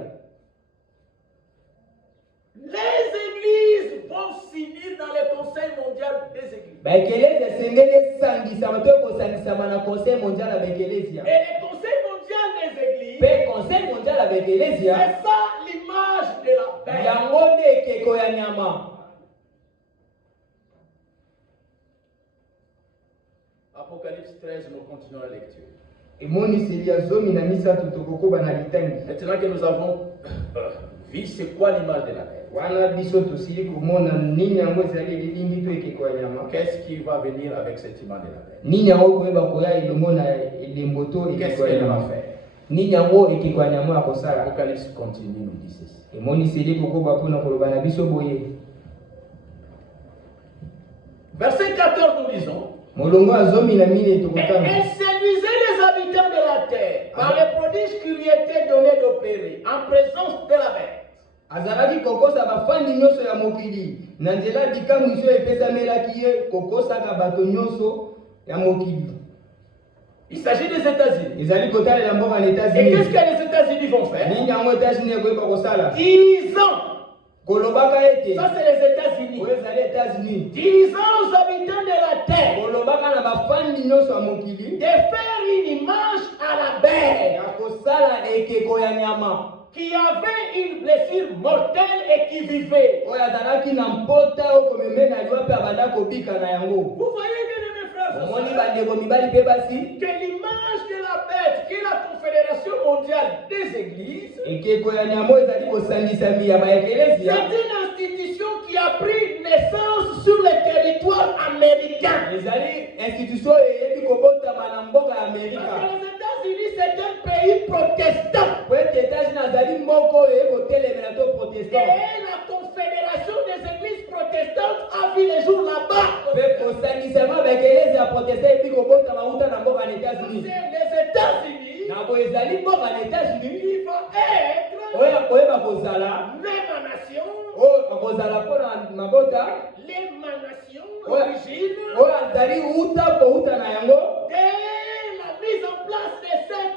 Les églises vont s'unir dans le Conseil mondial des églises. Baekelesi esengeli sangisama to kosangisama na conseil mondial ya baekelesi. Et le Conseil mondial des églises, Pe conseil mondial ya baekelesi c'est ça l'image de la bête. yango nde ekeko ya nyama. Apocalypse 13, nous continuons la lecture. Emoniseli ya zomi na misato tokokoba na litangi. Maintenant que nous avons vu c'est quoi l'image de la bête, Wana biso tosili komona nini yango ezali elilingi to ekeko ya nyama. qu'est-ce qui va venir avec cette image de la bête? Nini yango koyeba koya elongo na elembo to Qu'est-ce ekeko ya qu'elle va nyama. faire? Nini yango ekeko ya nyama akosala. Apocalypse continue, nous dit ceci. Emoniseli kokoba mpona koloba na biso boye. Verset 14, nous lisons. Molongo ya zomi na mine Et tokotanga. elle séduisait les habitants de la terre par les prodiges qui lui étaient donnés d'opérer en présence de la bête. Azalaki kokosa bafandi nyonso ya mokili na nzela bikamwi so epesamelaki ye kokosaka bato nyonso ya mokili. Il s'agit des États-Unis. Ezali kotalela mboka na Et qu'est-ce États-Unis. que les États-Unis vont faire? Nini yango États-Unis ekoyeba kosala. 10 ans. Kolobaka ete Ça, c'est les États-Unis. oyo ezali États-Unis. 10 ans aux habitants de la terre Kolobaka na bafandi nyonso ya mokili de faire une image à la bête ya kosala ekeko ya nyama qui avait une blessure mortelle et qui vivait. oyo azalaki na mpota oyo komemena liwa mpe abanda kobika na yango. Vous voyez, bien mes frères et Omoni sœurs, bandeko mibali mpe basi que l'image de la bête, qui est la Confédération mondiale des églises, ekeko ya nyama oyo ezali kosangisami ya baekelesi c'est une institution qui a pris naissance sur le territoire américain. ezali institution oyo eyebi kobotama na mboka ya Parce Amerika. que les États-Unis, c'est un pays protestant. Po ete États-Unis azali mboka oyo eyebi kotelemela to Et protestant. la Confédération des églises protestantes a vu les jours là-bas. Mpe kosangisama baekelesi ya protestant eyebi kobotama uta na mboka na C'est États-Unis. les États-Unis Na boye ezali mboka na États-Unis qui vont être oyo akoyeba kozala l'émanation, oyo akozala mpona mabota l'émanation Ouais. origine oyo azali uta kouta na yango de la mise en place de cette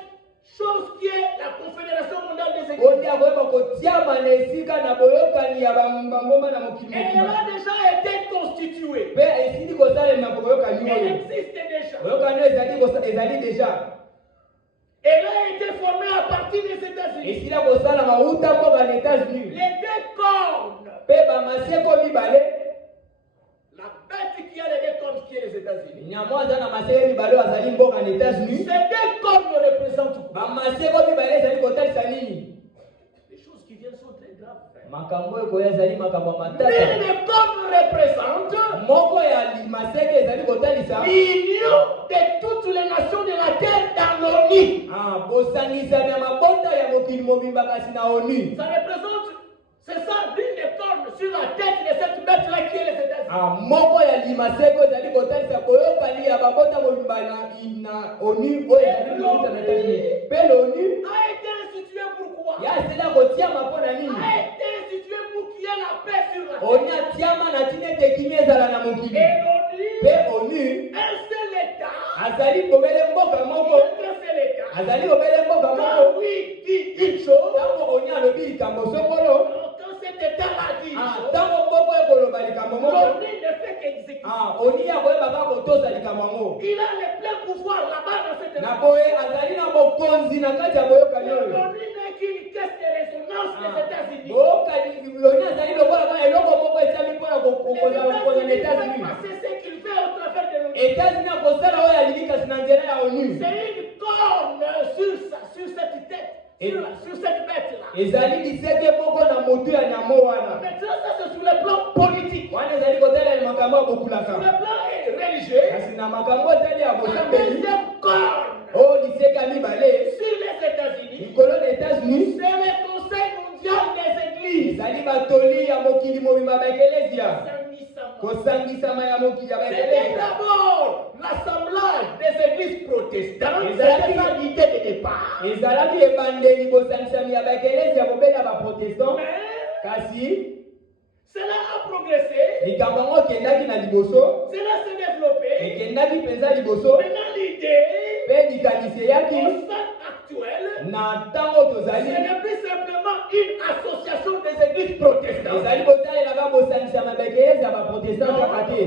chose qui est la Confédération mondiale des oyo églises. nde akoyeba kotiama na esika na boyokani ya bangomba na mokili Et elle mobimba a déjà été constituée. mpe esili kosalema po boyokani Elle oyo existe déjà. boyokani oyo ezali deja Elle a été formée à partir des États-Unis. esila kosalama uta mboka na États-Unis Les deux cornes, mpe bamaseko mibale la bête qui a les deux cornes qui est les États-Unis. nyamo aza na maseke mibale oyo azali mboka na États-Unis Ces deux cornes représentent quoi? bamaseko mibale ezali kotalisa nini. Les choses qui viennent sont très graves. Makambo oyo koya ezali makambo ya L'une matata. des cornes représente Moko ya maseke ezali kotalisa l'union de toutes les nations de la terre dans l'ONU. bosangisami ya mabota ya mokili mobimba kasi na ONU. Ça représente, c'est ça, l'une des cornes sur la tête de cette bête-là qui est les États-Unis. Moko ya limaseko ezali kotalisa koyokani ya babota mobimba na ONU oyo ezali kokuta na États-Unis. Mpe l'ONU A été instituée pourquoi? ya asila kotiama mpo na nini. A été instituée pour qu'il y ait la paix sur la terre. ONU atiama na ntina ete kimia ezala na mokili. Et l'ONU, Mpe ONU un seul État, azali kobele mboka moko un seul État, azali kobele mboka moko quand lui dit une chose, ntango ONU alobi likambo sokolo quand cet État-là dit une chose, ntango moko ekoloba likambo moko l'ONU ne fait qu'exécuter. ONU akoyeba kaka kotosa likambo yango Il a le plein pouvoir là-bas dans cet na État. boye azali na bokonzi na kati ya boyokani oyo L'ONU n'est qu'une caisse de résonance des États-Unis. boyokani ONU azali lokola kaka eloko moko etiami mpona kokonza na États-Unis. C'est ce qu'il fait au travers de l'ONU. États-Unis akosala oyo alingi kasi na nzela ya ONU C'est une corne sur cette tête, sur cette bête-là. ezali liseke moko na motu ya nyamo wana Maintenant, ça c'est sur le plan politique. wana ezali kotalela makambo ya Sur kokulaka le plan religieux, kasi na makambo etali ya la bosambeli deuxième corne oyo liseka mibale sur les États-Unis, likolo na États-Unis c'est le Conseil mondial des églises. ezali batoli ya mokili mobimba baekelezia Sangisama. kosangisama ya mokili ya C'était baekelezia d'abord l'assemblage des églises protestantes. Et C'était ça l'idée de départ. ezalaki ebandeli bosangisami ya baekelezia kobela baprotestant Mais kasi cela a progressé progressé, likambo yango ekendaki na liboso, cela s'est développé. ekendaki mpenza liboso, Maintenant, l'idée mpe likanisi eyaki au stade actuel, na ntango ce tozali n'est plus simplement une association des églises protestantes. ezali kotalelaka bosanisa mabekelezi ya baprotestant kaka te.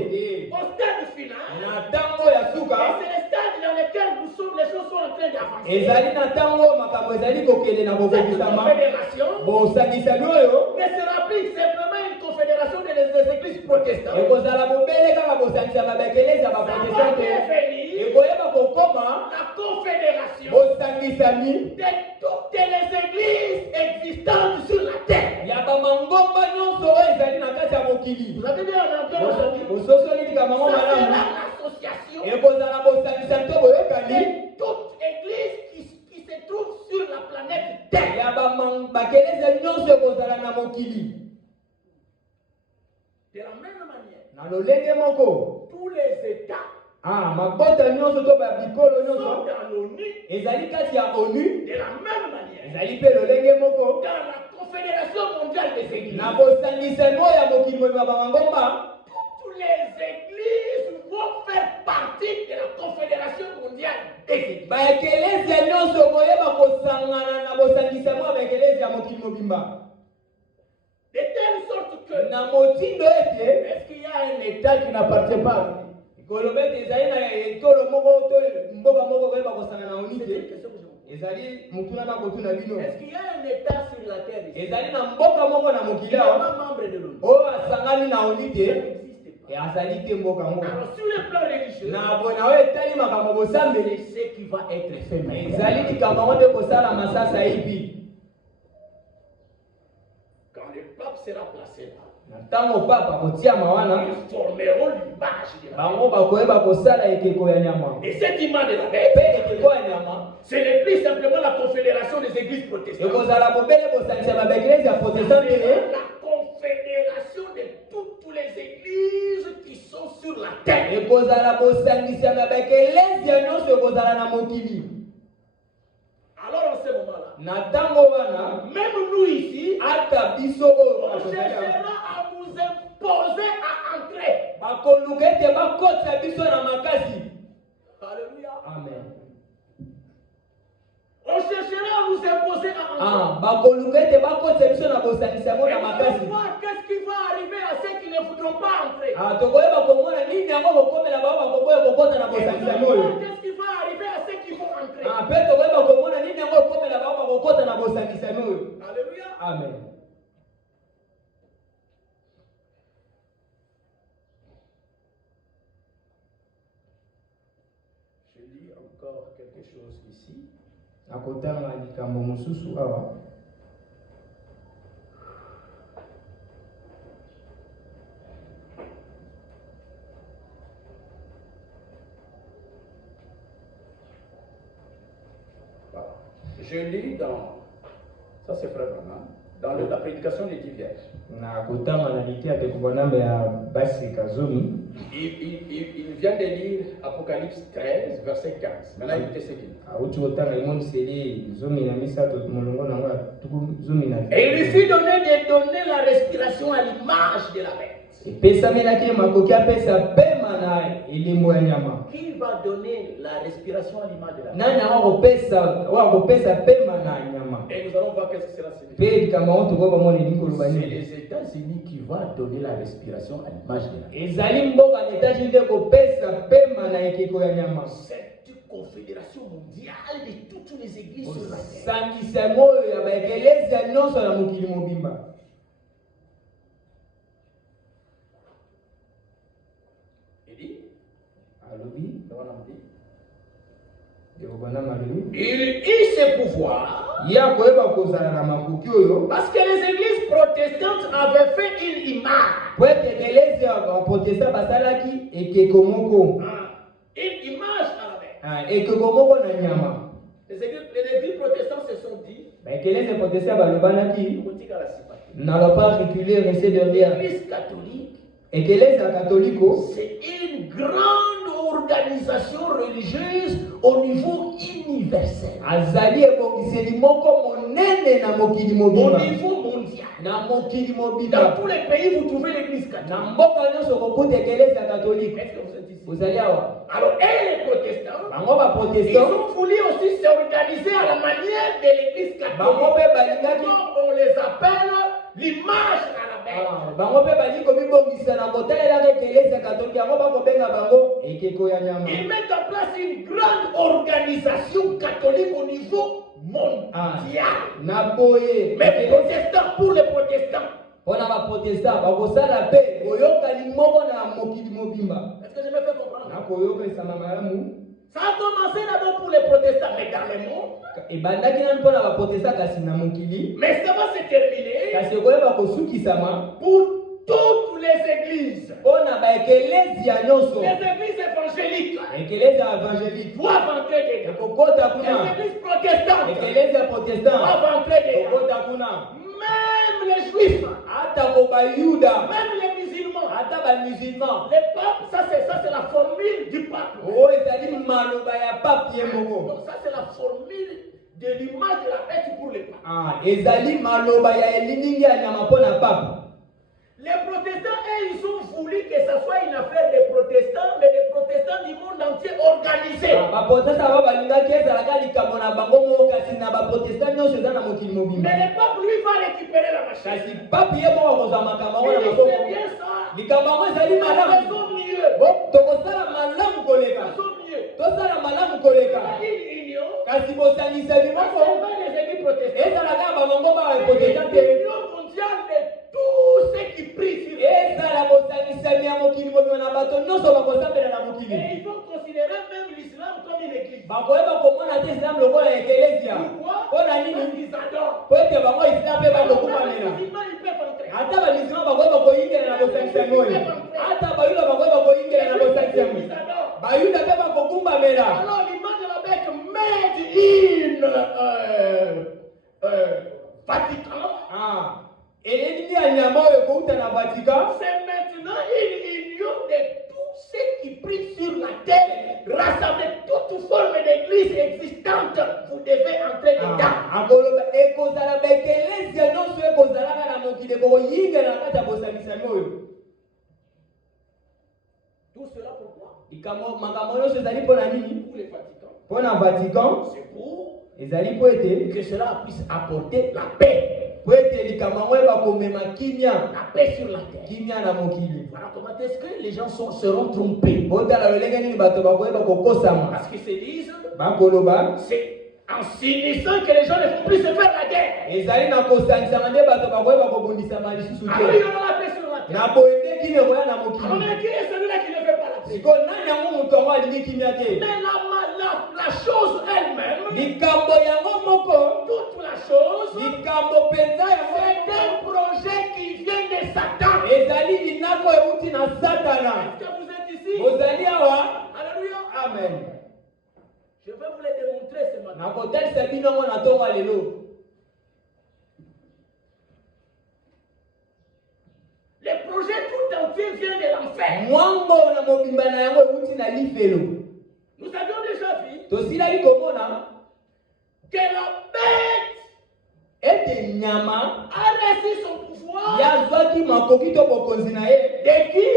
Au stade final, Na ntango ya et suka c'est le stade dans lequel nous sommes, les choses sont en train d'avancer. ezali na ntango makambo ezali kokende na Cette kokokisama. confédération bosangisami oyo ne sera plus simplement une confédération des églises protestantes. ekozala bobele kaka bosangisa mabekelezi ya Ça va baprotestant te, devenir ekoyeba kokoma la confédération bosangisami de toutes les églises existantes sur la terre. ya bamangomba nyonso oyo ezali na kati ya mokili. Vous avez bien entendu aujourd'hui? bososoli likambo Ça malamu sera l'association ekozala bosangisami to boyokani de toute église qui se trouve sur la planète Terre. ya bakelezi nyonso ekozala na mokili. De la même manière, Na lolenge moko tous les États mabota nyonso to babikolo sont nyonso dans l'ONU. ezali kati ya ONU, De la même manière, ezali mpe lolenge moko dans la Confédération mondiale des églises, na bosangisami oyo ya mokili mobima bamangomba. toutes les églises vont faire partie de la Confédération mondiale des églises. baekelezia nyonso boyeba kosangana na bosangisami ya baekelezi ya mokili mobimba De telle sorte que, na motindo ete est-ce qu'il y a un État qui n'appartient pas à lui? koloba ete ezali na etolo moko to mboka moko koyeba kosangana na oni C'est te, une question que je vous pose. ezali motuna na kotuna bino, Est-ce qu'il y a un État sur la terre ici ezali na mboka moko na qui mokili n'est awa pas membre de l'ONU? oyo asangani na oni Ça te, n'existe pas. azali te mboka moko. Alors, sur le plan religieux, Na bona oyo etali makambo c'est bosambeli ce qui va être fait maintenant. ezali likambo yango nde kosala masasa epi. Quand le pape sera placé là, Na ntango papa kotiama wana ils formeront l'image de la bango bakoyeba kosala ekeko ya nyama. bête. Et cette image de la Mpe bête, ekeko ya nyama ce n'est plus simplement la confédération des églises protestantes. ekozala bobele bosangisa babekelezi ya protestant te, C'est la confédération de toutes les églises qui sont sur la terre. ekozala bosangisa babekelezi ya nyonso ekozala na mokili. Alors en ce moment-là, Na ntango wana même nous ici, ata biso oyo on cherchera à nous imposer à entrer. bakoluka ete bakotisa biso na makasi. Alléluia. Amen. On cherchera à nous imposer à entrer. bakoluka ete bakotisa biso na bosangisa mo Et na nous allons makasi. voir qu'est-ce qui va arriver à ceux qui ne voudront pas entrer. tokoyeba komona nini yango bokomela bao bakoboya kokota na Et nous bosangisa allons voir moyo. qu'est-ce qui va arriver à ceux qui vont entrer. Mpe tokoyeba komona nini yango bokomela bao bakokota na bosangisa moyo. Alléluia. Amen. Je lis encore quelque chose ici. Nakotanga likambo mosusu awa. Voilà. Je lis dans, ça c'est frère Branham, dans la prédication des 10 vierges. Nakotanga na liti ya tekubonambe ya basi kazomi. Il vient de lire Apocalypse 13, verset 15. Maintenant, écoutez ce qu'il dit. Auti kotanga emoniseli zomi na misato molongo nango ya tuku zomi na. Et il lui fut donné de donner la respiration à l'image de la bête. Epesamelaki makoki apesa pema na elembo ya nyama. Qui va donner la respiration à l'image de la bête? Nani akopesa pema na nyama. Et nous allons voir qu'est-ce que cela signifie. Pe likambo yango tokoba mona elingi koloba C'est nini. les États-Unis qui vont donner la respiration à l'image de la bête. Ezali mboka na États-Unis nde kopesa pema na ekeko ya nyama. Cette confédération mondiale de toutes les églises sur la terre. Sangisa moyo ya baekelezi ya nyonso na mokili mobimba. Il dit, Alobi, il eut ce pouvoir ya koyeba kozala na makoki oyo parce que les églises protestantes avaient fait une image. po ete ekelezi ya baprotestant basalaki ekeko moko. Une image à la bête. Ekeko moko na nyama. Les églises protestantes se sont dit, Baekelezi protestant balobanaki politique à la sympathie. n'allons pas reculer, rester derrière. L'Église catholique Ekeleza Katoliko, c'est une grande organisation religieuse au niveau universel. azali ebongiseli moko monene na mokili Au mobimba. niveau mondial. Na mokili mobimba. Dans tous les pays, vous trouvez l'église catholique. Na mboka nyonso kokuta ekeleza Katolika. Est-ce que vous êtes ici? Uzali awa. Alors, et les protestants, Bango ba ils protestants. ont voulu aussi s'organiser à la manière de l'église Bango catholique. pe balingaki. On les appelle l'image à la bête. Bango pe bali komibongisa na kotalela ekeleza Katolika. Yango bakobenga bango ekeko ya nyama. Ils mettent en place une grande organisation catholique au niveau mondial. Na boye. Mais protestants pour les protestants. Pona ba protestant bakosala pe oyokani moko na mokili mobimba. Est-ce que je me fais comprendre? Na koyoka sama malamu. Ça a commencé d'abord pour les protestants, mais dans le monde. Ebandaki nani pona ba protestant kasi na mokili. Mais ça va se terminer Kasi koyeba kosukisama pour toutes les églises. pona ba ekelezia nyonso. Les églises évangéliques Ekelezia évangélique doivent entrer dedans. kokota Les kuna. églises protestantes Ekelezia protestant doivent entrer dedans. kokota kuna. Même les juifs, Ata ko ba yuda, même les musulmans. ata ba musulman. Les papes, ça c'est la formule du pape. O ezali maloba ya pape ye moko. Donc ça c'est la formule de l'image de la bête pour les papes. Ezali maloba ya eliningi ya nyama pona pape. Les protestants, eux, ils ont voulu que ce soit une affaire des protestants, mais des protestants du monde entier organisés. Ba protestant ba balingaki ezalaka likambo na bango moko kasi na ba protestant nyonso eza na mokili mobimba. Mais le pape, lui, va récupérer la machine. Kasi pape ye moko akozwa makambo yango na Il maboko. fait bien ça. Likambo yango ezali Ils malamu. sont mieux. Tokosala malamu koleka. Ils sont mieux. Tosala malamu koleka. Une union. Kasi bosangiseli Pas moko seulement les églises protestantes. ezalaka bango ba protestant C'est te. l'union mondiale de tous ceux qui prient sur ezala bosangiseli ya mokili mobimba na bato nyonso bakosambela na mokili. Et ils vont considérer même l'islam comme une église. bakoyeba komona te islam lokola ekelezia. Pourquoi? Mpona Parce nini? qu'ils adorent. Po ete bango islam mpe Alors, même les bakokumanela. musulmans, ils peuvent entrer. Ata bamisilma bakoyeba koyingela na bosangiseli oyo. Ata bayuda bakoyeba koyingela na bosangiseli Ils oyo. adorent. bayuda mpe bakokumbamela. Alors l'image de la bête made in Vatican, Eleni ya nyama oyo ekouta na Vatican. c'est maintenant une union de tous ceux qui prient sur la terre, rassembler toute forme d'église existante. Vous devez entrer dedans. akoloba ekozala baekelezia nyonso ekozalaka na mokili ekoyingela na kati ya bosangisami oyo. Tout cela pourquoi? makambo nyonso ezali mpo na nini? Pour les Vatican. Mpo na Vatican C'est pour ezali mpo ete que cela puisse apporter la paix. po ete likambo yango eba komema kimia La paix sur la terre. kimia na mokili. Voilà comment est-ce que les gens seront trompés. otala lolenge nini bato bakoyeba kokosama Parce qu'ils se disent, bakoloba c'est en s'unissant que les gens ne vont plus se faire la guerre. ezali na kosanisama nde bato bakoyeba kobundisama lisusu Alors il y te. aura la paix sur la terre. na boye nde kimia ekoya na Alors mokili. mais qui est celui-là qui ne fait pas la paix? sikoyo nani yango moto yango alingi kimia te? Mais la chose elle-même, likambo yango moko toute la chose, likambo mpenza yango c'est un projet qui vient de Satan. ezali linako euti na satana. Est-ce que vous êtes ici? bozali awa. Alléluia. Amen. Je vais vous les démontrer ce matin. nakotalisa bino yango na ntongo ya lelo. Le projet tout entier vient de l'enfer. mwango na mobimba na yango euti na lifelo. Nous avions déjà vu tosilaki komona que la bête ete nyama a reçu son pouvoir yazwaki makoki to bokonzi na ye de qui?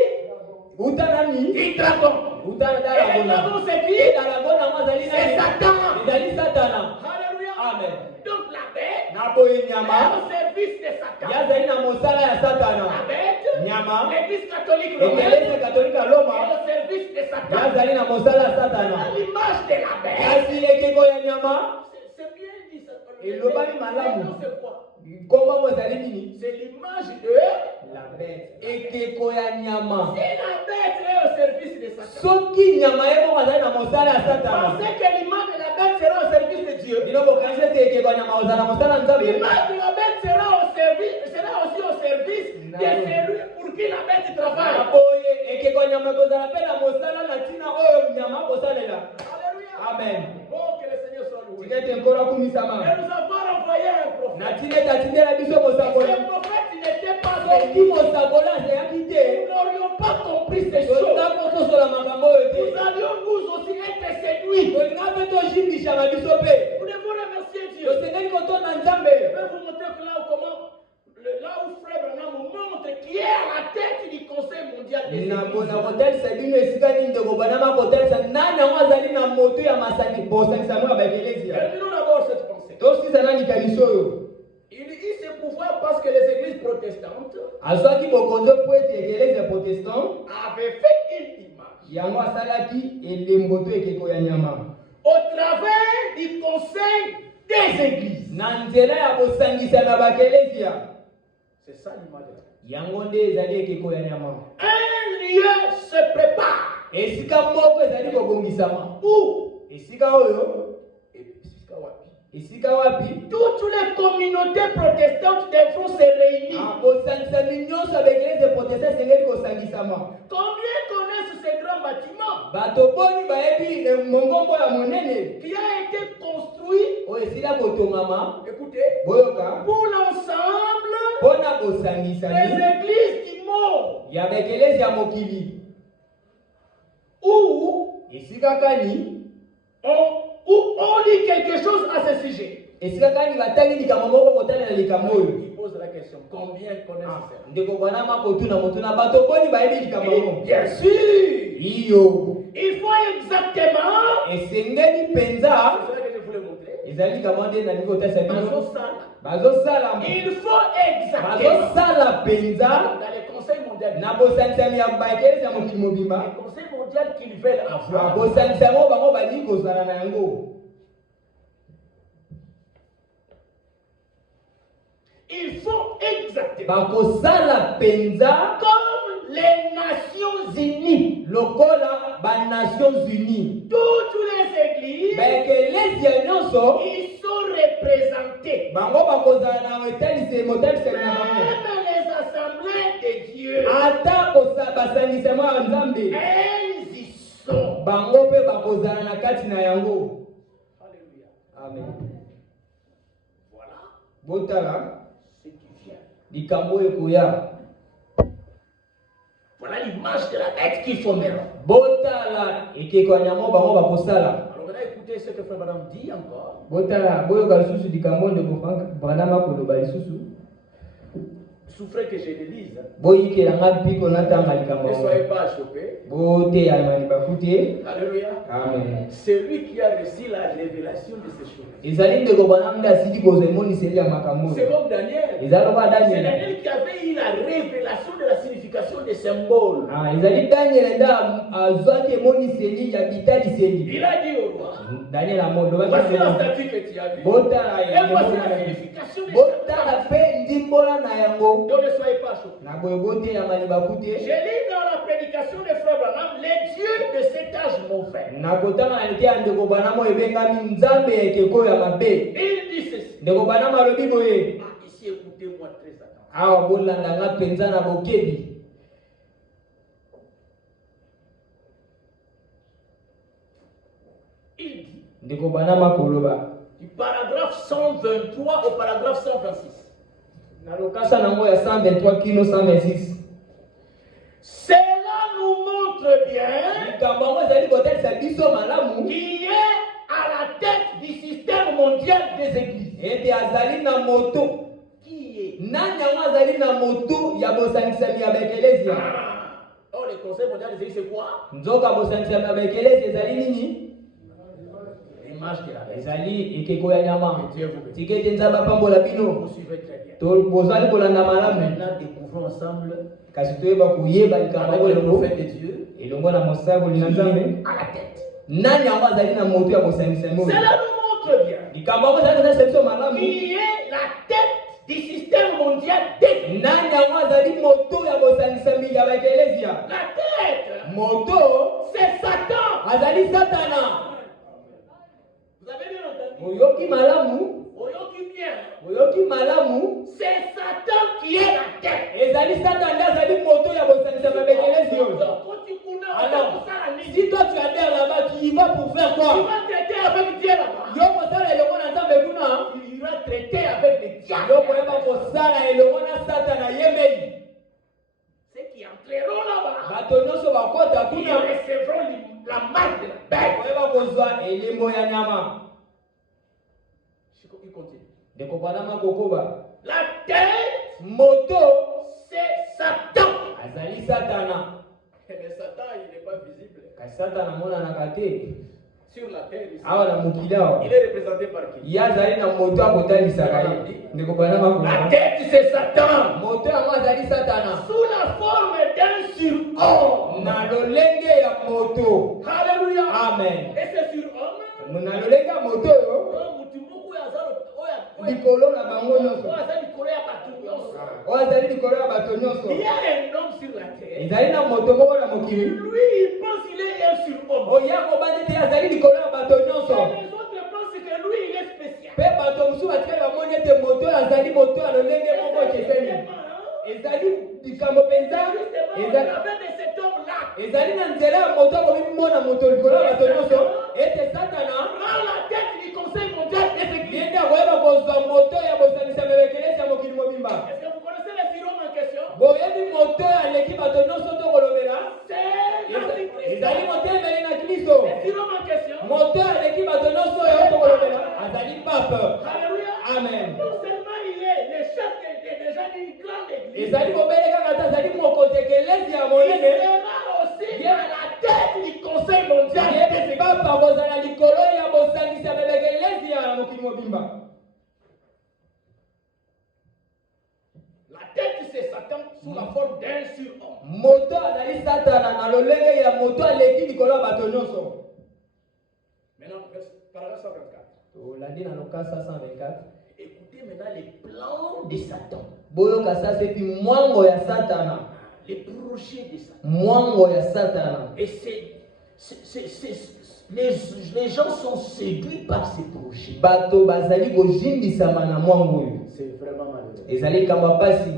uta nani? Du dragon. uta na Et le Daragona. dragon c'est qui? Daragona yango azali C'est nani? Satan. ezali satana. Alléluia. Amen. Donc la bête na boye est nyama au service de Satan. yazali na mosala ya La satana. bête, nyama l'église catholique romaine, ekelesi katolika est loma au service de Satan. yazali na mosala ya satana. À l'image de la bête. kasi ekeko ya nyama C'est bien dit ça. Et le bali malamu. Non, c'est quoi? komba ngo ezali nini? C'est l'image de la bête. ekeko ya nyama. si la bête est au service de Satan. soki nyama ye moko azali na mosala ya satana. Pensez que l'image de la bête sera au service de Dieu. bino bokanisi ete ekeko ya nyama ozala na mosala ya nzambe. L'image de la bête sera aussi au service de celui pour qui la bête travaille. boye ekeko ya nyama ekozala mpe na mosala na ntina oyo nyama akosalela. Alléluia. amen. Oh, que le Seigneur soit loué. tina ete nkolo akumisama. Et nous avons envoyé un prophète. na tina ete atindela biso Ce mosakoli. prophète n'était pas soki nous n'aurions pas compris ces choses. Nous allions nous aussi être séduits. Nous devons remercier Dieu. Je vais vous montrer que là où Frère Branham montre qui est à la tête du Conseil mondial des églises. Terminons d'abord cette pensée. Il se pouvoir parce que les églises protestantes avaient fait une image au travers du Conseil des églises. C'est ça l'image. Un lieu se prépare. Où? Toutes les communautés protestantes devront se réunir. Combien connaissent ce grand bâtiment qui a été construit, écoutez, pour l'ensemble des églises du monde? Où on lit quelque chose à ce sujet. Il pose la question, combien connaissent cela? Bien sûr, il faut exactement, c'est ça que je voulais montrer, il faut exactement dans les conseils mondiaux, le conseil mondial qu'ils veulent avoir. Il faut exactement comme les Nations Unies. Toutes les églises, ils sont représentés. Même les assemblées de Dieu, elles y sont. Alléluia. Amen. Voilà. Voilà l'image de la tête qu'il faut mettre. Alors maintenant écoutez ce que Frère Branham dit encore. Souffrez que je le lise. Ne soyez pas choqués. Alléluia. Amen. C'est lui qui a reçu la révélation de ces choses. C'est comme Daniel. C'est Daniel qui avait eu la révélation de la signification des symboles. Il a dit au roi, voici la statue que tu as vue. Et voici la signification des symboles. Donc ne soyez pas choqués. J'ai lu dans la prédication de Frère Branham les dieux de cet âge mauvais. Il dit ceci. Ici, écoutez-moi très attentivement. Il dit du paragraphe 123 au paragraphe 126. Cela nous montre bien qui est à la tête du système mondial des églises. Qui est? Oh, le conseil mondial des églises, c'est quoi? L'image de la bête. Dieu vous bénisse. Vous suivez très bien. Maintenant, découvrons ensemble le prophète de Dieu qui est à la tête. Cela nous montre bien qui est la tête du système mondial des églises. La tête, c'est Satan. Vous avez bien entendu? C'est Satan qui est la tête. Alors, si toi tu adhères là-bas, tu y vas pour faire quoi? Tu vas traiter avec Dieu là-bas. Il va traiter avec le diable. entreront là-bas, bato nyonso bakota ils kuna recevront la marque de la bête. koyeba kozwa elembo ya nyama. Il continue. Ndeko bwana makokoba La tête, moto c'est Satan. azali satana. Mais Satan, il n'est pas visible. Kasi satana amonanaka te Sur la terre ici. awa na mokili awa. Il est représenté par qui? Ye azali na moto akotalisaka ye. Ndeko bwana La makokoba tête, c'est Satan. moto yango azali satana Sous la forme d'un surhomme. na lolenge ya moto. Alléluia. Amen. Et c'est surhomme. Na lolenge ya moto oyo likolo na bango nyonso oyo azali likolo ya bato nyonso. Il y a un homme sur la terre. ezali na moto moko na mokili Lui, il pense qu'il est un surhomme. oya kobanda te azali likolo ya bato nyonso. Et les autres pensent que lui, il est spécial. mpe bato mosusu batikali bamoni ete moto oyo azali moto ya lolenge moko ekeseni. ezali likambo mpenza Justement, il avait de cet homme-là. ezali na nzela ya moto akomi mona moto likolo ya bato nyonso ete satana Prends la tête du conseil mondial effectif. ye nde akoyeba kozwa moto ya bosangisa mebekelesi ya mokili mobimba. Est-ce que vous connaissez les surhommes en question? boyebi moto oyo aleki bato nyonso to kolobela C'est l'Antichrist. ezali moto emeli na kristo. Les surhommes en question. moto oyo aleki bato nyonso oyo to kolobela azali pape. Alléluia. Amen. Non seulement il est le chef déjà d'une grande église, ezali kobele kaka te azali mokonzi ekelesi ya il monene. sera aussi à la tête du conseil mondial. ye papa akozala likolo ya bosangisi ya mebekelesi ya mokili mobimba. La tête, c'est Satan sous la forme d'un surhomme. moto azali satana na lolenge ya moto aleki likolo ya bato nyonso. Maintenant, paragraphe 124. olandi na lokasa 124. Écoutez maintenant les plans de Satan, boyoka sasa epi mwango ya satana. les projets de Satan. mwango ya satana. Et les gens sont séduits par ces projets. bato bazali kozimbisama na mwango oyo. C'est vraiment malheureux. ezali likambo ya pasi.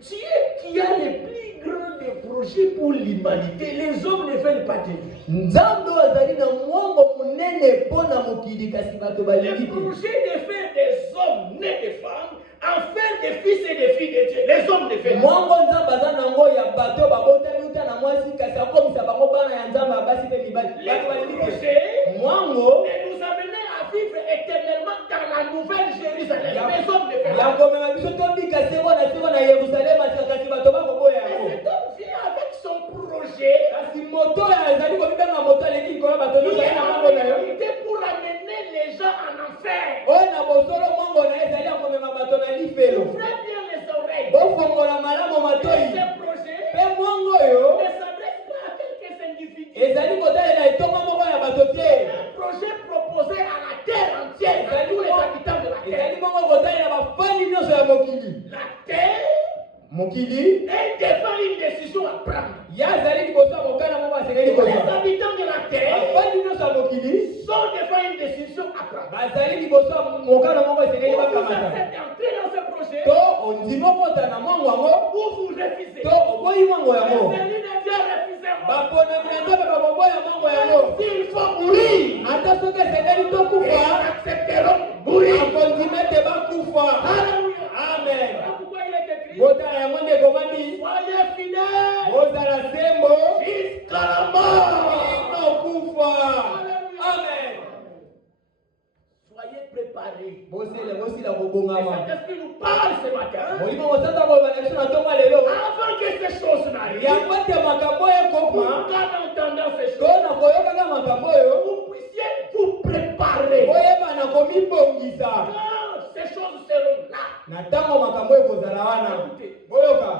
Dieu qui a les plus grands des projets pour l'humanité, les hommes ne veulent pas de lui. nzambe oyo azali na mwango monene mpo na mokili kasi bato Le balingi te. projet de faire des hommes nés de femmes, en faire des fils et des filles de Dieu. Les hommes ne veulent pas. mwango nzambe aza nango ya bato oyo babotami uta na mwasi kasi akomisa bango bana ya nzambe ya basi mpe mibali. bato Le balingi te. projet mwango de nous amener à vivre éternellement dans la nouvelle Jérusalem. Les hommes ne veulent ya pas. komema biso tobika seko na yerusalema kasi bato bakoboya Et yango. cet homme vient avec son projet kasi moto oyo azali komibenga moto aleki likolo ya bato qui nyonso est ali na en mwango na yo. réalité pour amener les gens en enfer. oyo na bosolo mwango na ye ezali ya komema bato na lifelo. Ouvrez bien les oreilles. bofongola malamu Et matoi. ce projet mpe mwango oyo ne s'adresse pas à quelques individus. ezali kotalela etonga moko ya bato te. Un projet proposé à la terre entière, à tous les habitants de la terre. ezali bongo kotalela bafandi nyonso ya mokili. La terre, mokili elle défend une décision à prendre. ye azali liboso ya mokana moko asengeli Tous les kozwa. habitants de la terre bafandi nyonso ya mokili sont devant une décision à prendre. bazali liboso ya mokana moko esengeli Ou vous bakamata. acceptez d'entrer dans ce projet, to ondima okota na mwango yango ou vous refusez. to oboyi mwango Les yango. élus de Dieu refusez-moi. baponami na nzambe bakoboya mwango yango. S'il faut mourir, ata soki esengeli ils tokufa accepteront mourir. akondima ete bakufa. Alléluia. amen. Voilà pourquoi il est écrit, botala yango nde ekomami soyez fidèles bozala sembo jusqu'à la mort. inokufa. Alléluia. amen. Soyez préparés. bosila Et kobongama. Saint-Esprit nous parle ce matin. molimo mosanza koloba na biso na ntongo ya lelo Avant que ces choses n'arrivent, yango ete makambo oyo ekoma quand entendant ces to choses, na koyokaka makambo oyo vous puissiez vous préparer. oyeba na komibongisa Quand ces choses seront là, na ntango makambo oyo ekozala wana. boyoka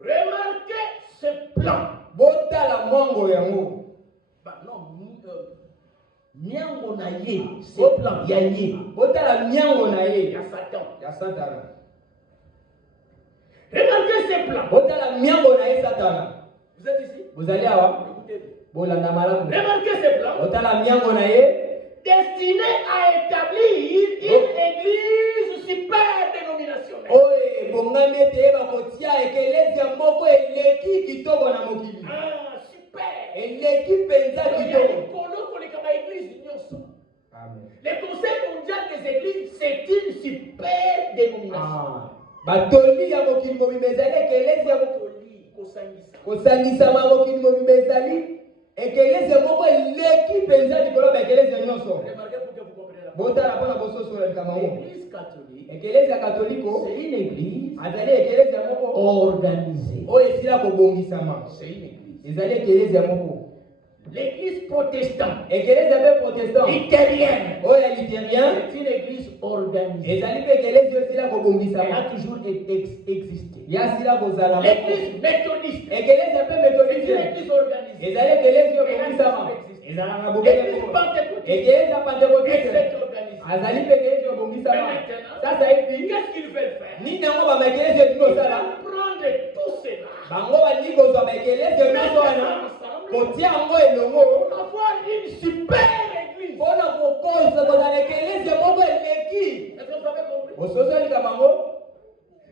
remarquez ce plan. botala mwango yango. Bah non, Nyango na ye, ce plan, il y a ye. botala miango na Il y ye a Satan. ya satana. Remarquez ce plan. botala miango na ye satana. Vous êtes ici? bozali awa Écoutez. bolanda malamu. Remarquez ce plan. botala miango na ye Destiné à établir une église super dénominationnelle. oyo ebongami ete yeba kotia ekelezia moko eleki kitoko na mokili. Ah, super. eleki mpenza Il y a kitoko. une colloque comme l'église d'Union. Amen. Le Conseil mondial des églises, c'est une super dénomination. batoli ya mokili mobimba ezali ekelezia mokili kosangisama mokili mobimba ezali ekelese moko eleki mpenza likolo ya ekelese nyonso. Remarquez pour que vous compreniez la Botala mpona bososola likambo yango. L'église catholique, Ekelese ya katoliko c'est une église azali ekelese ya moko organisée. oyo esila kobongisama. C'est une église. Ezali ekelese ya moko. L'église protestante, Ekelese ya mpe protestant luthérienne, oyo ya luthérien c'est une église organisée. ezali mpe ekelese oyo esila Elle a kobongisama. toujours existé. Yasila kozala moko. L'église méthodiste, Ekelese ya mpe c'est une methodiste église organisée. ezali ekelese oyo ebongisama. ezala na bobele L'église moko. pentecôtiste, Ekelese ya elle pentecôtiste s'est organisée. azali mpe ekelese oyo ebongisama. Sasa hivi Qu'est-ce qu'ils veulent faire? nini yango bamaekelese oyo Ils tinosala veulent prendre tout cela, bango balingi kozwa baekelese oyo nyonso wana kotia yango elongo pour avoir une super église. mpona kokoza kozala ekelese moko eleki. Est-ce que vous avez compris? osozolika bango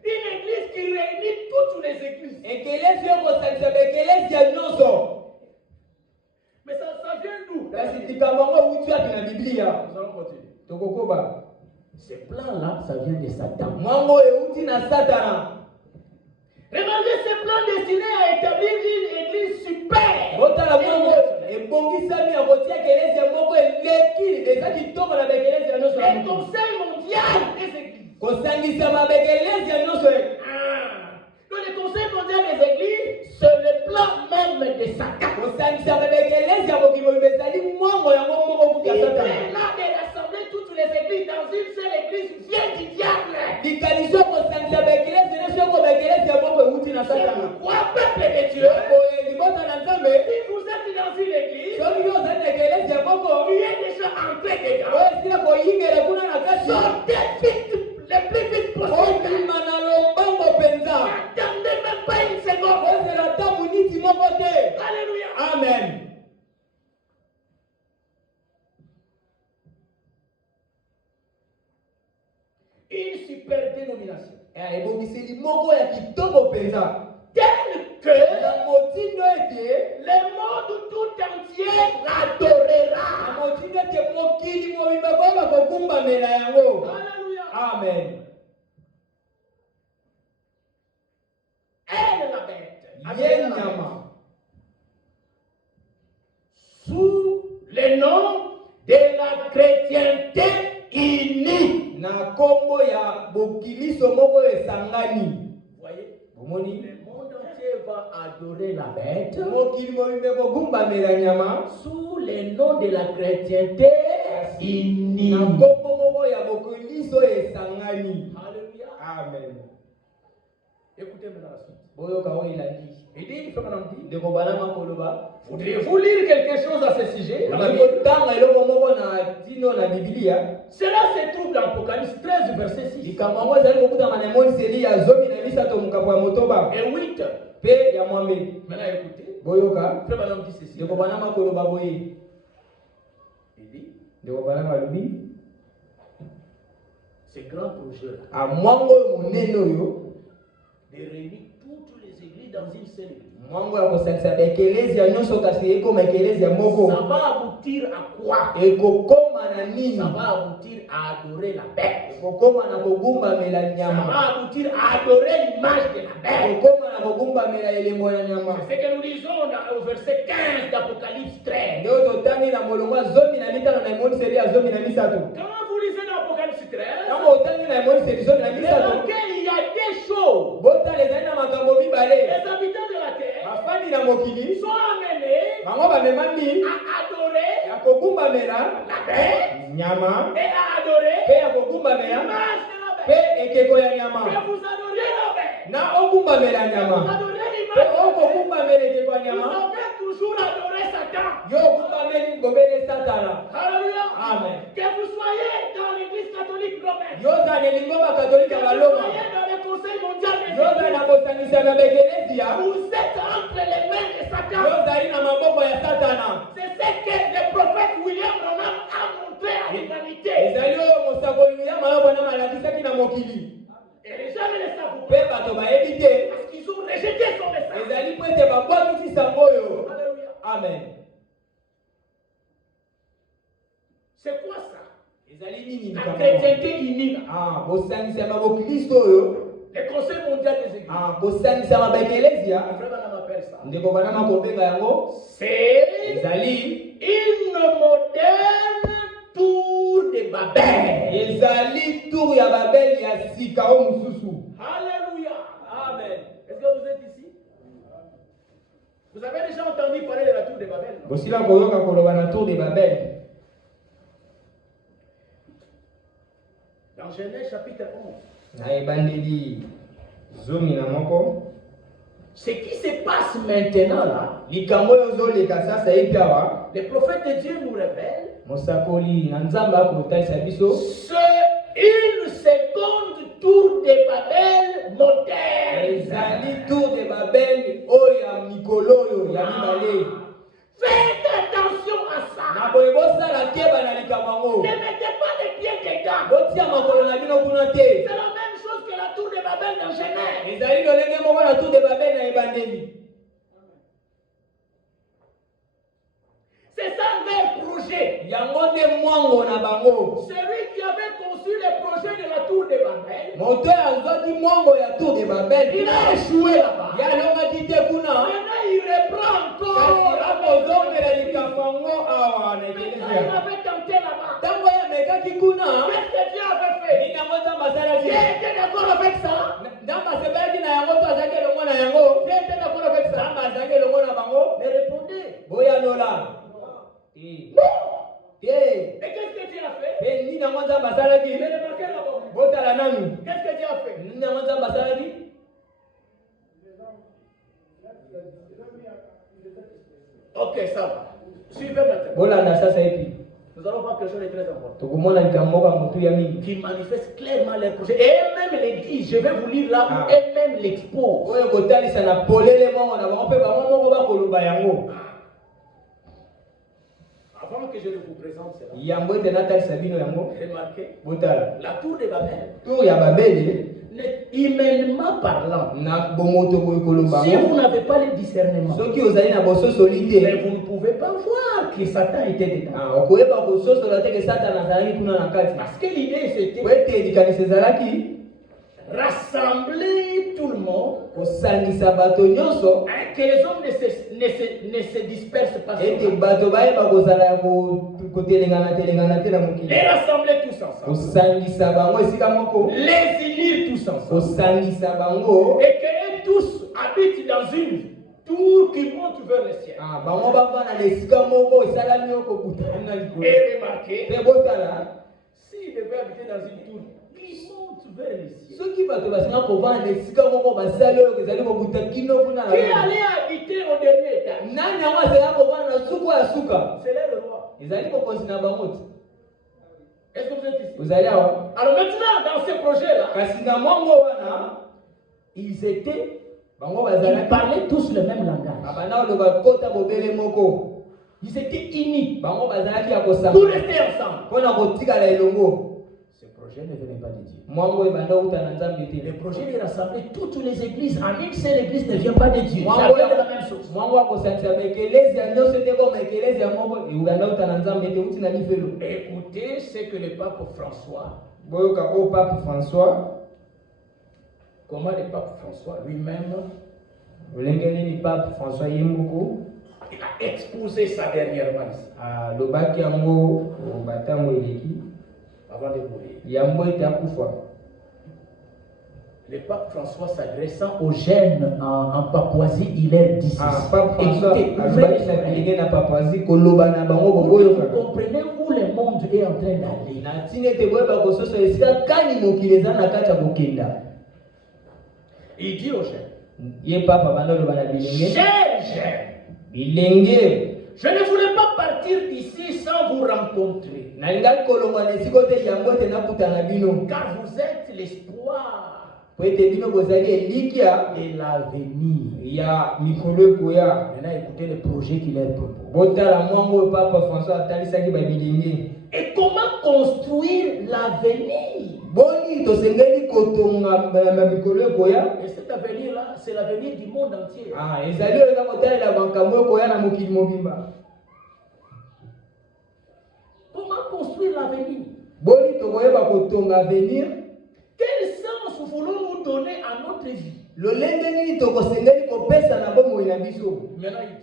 Une église qui réunit toutes les églises. ekelese oyo kosalisa baekelese ya nyonso. Mais ça vient d'où? kasi likambo yango euti wapi na biblia? Nous allons continuer. tokokoba Ce plan-là, ça vient de Satan. mwango oyo euti na satana. Remarquez ce plan destiné à établir une église super. botala mwango ebongisami ya kotia ekelese moko eleki eza kitoko na baekelese ya nyonso. Le Conseil mondial des églises. kosangisama baekelese ya nyonso. Donc le Conseil mondial des églises, c'est le plan même de Satan. kosangisama baekelese ya mokili mobimba ezali mwango yango moko kuta Il est satana. là de rassembler toutes les églises dans une seule église vient du diable. likaliso kosangisa baekelese nyonso yoko baekelese ya moko euti na C'est satana. pourquoi, peuple de Dieu, boye libota na nzambe si vous êtes dans une église, soki yo ozali na ekelese ya moko tu es déjà entré dedans. oyo esila koyingela kuna na kati Sortez vite, le plus vite possible. obima na lombango mpenza. N'attendez même pas une seconde. ozela ta miniti moko te. Alléluia. Amen. Une super dénomination. ebongiseli moko ya kitoko mpenza Telle que na motindo ete le monde tout entier l'adorera. na motindo ete mokili mobimba koyeba kogumbamela yango. Alléluia. Amen. Elle, la bête, ye appelée la bête, nyama sous le nom de la chrétienté unie. na kombo ya bokiliso moko esangani. Vous voyez, bomoni le monde entier va adorer la bête mokili mobimba kogumbamela nyama sous le nom de la chrétienté unie. na kombo moko ya bokiliso esangani. Alléluia. Amen. Écoutez maintenant la suite. boyoka oyo elandi Il dit, frère Madame dit, ndeko banama koloba voudriez-vous lire quelque chose à ce sujet? olingi kotanga eloko moko na tino na bibilia. Cela se trouve dans Apocalypse 13, verset 6 likambo yango ezali kokutama na emoniseli ya 13 mokambo ya motoba et 8. mpe ya mwambe. Maintenant écoutez, boyoka frère Madame dit ceci. ndeko banama koloba boye. Il dit, ndeko banama alobi ce grand projet amwango oyo monene oyo de réunir toutes les églises dans une seule église. mwango ya kosalisa baekelesi ya nyonso kasi ekoma ekelesi ya moko Ça va aboutir à quoi? ekokoma na nini? Ça va aboutir à adorer la bête. ekokoma na kogumbamela Ça nyama. va aboutir à adorer l'image de la bête. ekokoma na kogumbamela elembo ya nyama. C'est ce que nous lisons au verset 15 d'Apocalypse 13. nde oyo totangi na molongo ya 15 na emoniseli ya 13. Quand vous lisez dans Apocalypse 13, ntango otangi na emoniseli 13 remarquez, il y a des choses. botala ezali na makambo mibale. Les habitants de la terre bafandi na mokili sont amenés bango bamemami à adorer ya kogumbamela la bête nyama et à adorer mpe ya kogumbamela l'image de la mpe bête. ekeko ya nyama. Que vous adorez la bête. na ogumbamela Vous nyama adorez mpe l'image de la bête. okogumbamela ekeko ya Vous nyama avez toujours adoré Satan. yo ogumbameli ngobele satana. Alléluia. Amen. Que vous soyez dans l'église catholique romaine. yo ozala na elingo bakatolika Que vous baloma. soyez dans le conseil mondial des yo ozala na églises. kosangisa na bekelezia. Vous êtes entre les mains de yo Satan. ozali na maboko ya satana. C'est ce que le prophète William Branham a montré à l'humanité. ezali oyo mosakoli williama yo bona malakisaki na mokili. Et les gens ne le savent mpe pas. bato bayebi te. Parce qu'ils ont rejeté son message. ezali mpo ete babwakisi sango oyo. Alléluia. Amen. C'est quoi ça? ezali nini La likambo? chrétienté unie là. bosangisa ya bokristo oyo. Le Conseil mondial des églises. kosangisama baekelezia Le frère Branham appelle ça. ndeko banama kobenga yango C'est ezali une moderne tour de Babel. ezali tour ya babeli ya sika o mususu. Alléluia. Amen. Est-ce que vous êtes ici? Vous avez déjà entendu parler de la tour de Babel? bosila koyoka koloba na tour de babel. Dans Genèse chapitre 11. Na ebandeli zomi na moko. Ce qui se passe maintenant là, likambo oyo ozoleka sasa epi awa le prophète de Dieu nous révèle, mosakoli na nzambe akotalisa biso c'est une seconde tour de Babel moderne. ezali tour de babel oyo ya mikolo oyo ya mibale. Faites attention à ça. na boye bosala keba na likambo yango. Ne mettez pas les pieds dedans. botia makolo na bino kuna te. C'est la même chose que la tour de Babel dans Genèse. ezali lolenge moko na tour de babel na ebandeli. C'est ça leur projet. yango nde mwango na bango. Celui qui avait conçu le projet de la tour de Babel, moto azwaki mwango ya tour de babel il a échoué là-bas. yalongaki te kuna. Maintenant, il reprend encore. kasi akozongela likambo yango awa na Maintenant, il ekelezia. avait tenté là-bas. ntango yamekaki kuna Qu'est-ce que Dieu avait fait? nini yango nzambe asalaki. Dieu était d'accord avec ça. nzambe asepelaki na yango to azalaki elongo na yango. Dieu était d'accord avec ça. nzambe azalaki elongo na bango. Mais répondez. boyanola Non. te Et qu'est-ce que Dieu a fait? pe nini yango nzambe asalaki. Mais remarquez là-bas. botala nanu Qu'est-ce que Dieu a fait? nini yango nzambe asalaki. Ok, ça va. Suivez maintenant. bolanda sasa epi Nous allons voir quelque chose de très important tokomona likambo moko ya motu ya mingi qui manifeste clairement les projets. Et même l'église, je vais vous lire là où Ah. elle-même l'expose. oyo kotalisa na polele moko na bango mpe bango moko bakoloba yango. Avant que je ne vous présente cela, yambo ete natalisa bino yango. remarquez, botala la tour de Babel, tour ya babeli humainement parlant, na bomoto boye koloba si yango. vous n'avez pas le discernement, soki ozali na bososoli mais te vous ne pouvez pas voir que Satan était dedans. okoyeba kososola te ke satana azalaki kuna na kati. Parce que l'idée c'était po ete likanisi ezalaki rassembler tout le monde, kosangisa bato nyonso hein, que les hommes ne se dispersent pas. ete bato bayeba kozala ya kotelengana te na mokili. Les rassembler tous ensemble, kosangisa bango esika moko. les unir tous ensemble, kosangisa bango. et que eux tous habitent dans une tour qui monte vers le ciel. bango bavanda na esika moko esalami yo kokutana na likolo. Et remarquez, mpe botala s'ils devaient habiter dans une tour qui monte vers le ciel, soki bato basinga kovanda na esika moko basali oyo ezali kokuta kino kuna na qui yo. allait habiter au dernier étage? nani yango asenga kovanda na suku ya suka. C'est là le roi. ezali kokonzi na bango te. Est-ce que vous êtes ici? ozali awa. Alors maintenant, dans ce projet-là, kasi na mwango wana ils étaient, bango ils bazalaki parlaient tous le même langage. abanda koloba kota bobele moko. Ils étaient unis bango bazalaki ya pour kosanga rester ensemble. mpona kotikala elongo. Ce projet ne venait pas de Dieu. mwango ebanda kuta na nzambe te. Le projet de rassembler toutes les églises en une seule église ne vient pas de Dieu. Ça mwango vient de la même chose. mwango akosangisa baekelezia nyonso te koma ekelezia moko ebanda kuta na nzambe te uti na lifelo. Écoutez ce que le pape François, boyoka o pape François comment le pape François lui-même, olenge nini pape François ye moko il a exposé ça dernièrement ici, alobaki yango batango eleki avant de mourir. yango ete akufa. Le pape François s'adressant aux jeunes en Papouasie, il leur dit pape François écoutez, ouvrez alobaki les na oreilles. bilenge na Papouasie koloba na bango Vous boboyoka. comprenez où le monde est en train d'aller. na ntina ete boyeba kososola esika kani mokili eza na kati ya kokenda. Il dit aux jeunes, ye papa banda oloba na bilenge chers jeunes, bilenge je ne voulais pas partir d'ici sans vous rencontrer, nalingaki kolongwa na esika te yango ete nakutana bino car vous êtes l'espoir po ete bino bozali elikya et l'avenir. ya mikolo ekoya. Maintenant, écoutez le projet qu'il leur propose. botala mwango oyo papa François atalisaki babilenge. Et comment construire l'avenir? boni tosengeli kotonga na mikolo ekoya. Et cet avenir-là, c'est l'avenir du monde entier. ezali oyo eza kotalela makambo ekoya na mokili mobimba. Comment construire l'avenir? boni tokoyeba kotonga avenir. Quel sens voulons-nous donner à notre vie. lolenge nini tokosengeli kopesa na bomoi na biso. Maintenant il dit,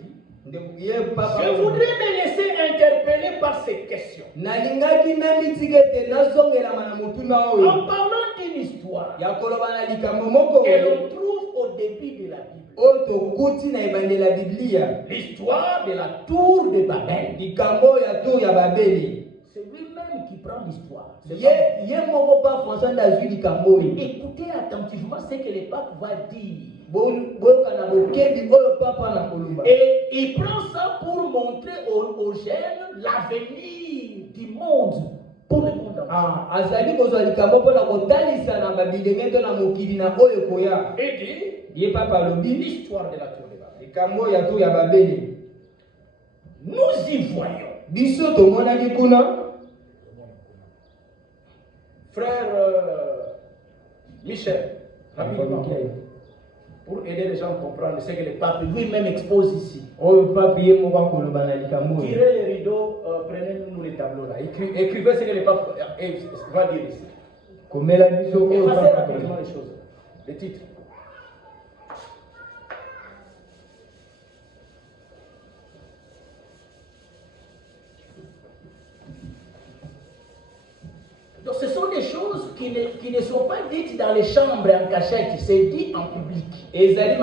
Ye papa je voudrais me laisser interpeller par ces questions. nalingaki namitika ete nazongelama na motuna oyo En parlant d'une histoire ya koloba na likambo moko que l'on trouve au début de la Bible. oyo tokuti na ebandeli ya biblia, L'histoire de la tour de Babel. likambo ya tour ya babeli. C'est lui-même qui prend l'histoire. C'est Ye moko pa François ndazwi likambo oyo. Écoutez attentivement ce que le pape va dire. boyoka bokebi oyo papa na koloba. Et il prend ça pour montrer aux jeunes l'avenir du monde pour le monde entier. Azali kozwa likambo mpona kotalisa na babilenge to na mokili na oyo koya. Et dit, Ye papa alobi l'histoire de la tour de Babel. likambo ya tour ya babeli. Nous y voyons. Biso tomonaki kuna. Frère Michel, rapidement, pour aider les gens à comprendre ce que le pape lui-même expose ici. Tirez les rideaux, prenez-nous les tableaux là. Écrivez ce que le pape va dire ici. Effacez rapidement les choses. Les titres. Donc ce sont des choses qui ne sont pas dites dans les chambres en cachette, c'est dit en public. Quand Frère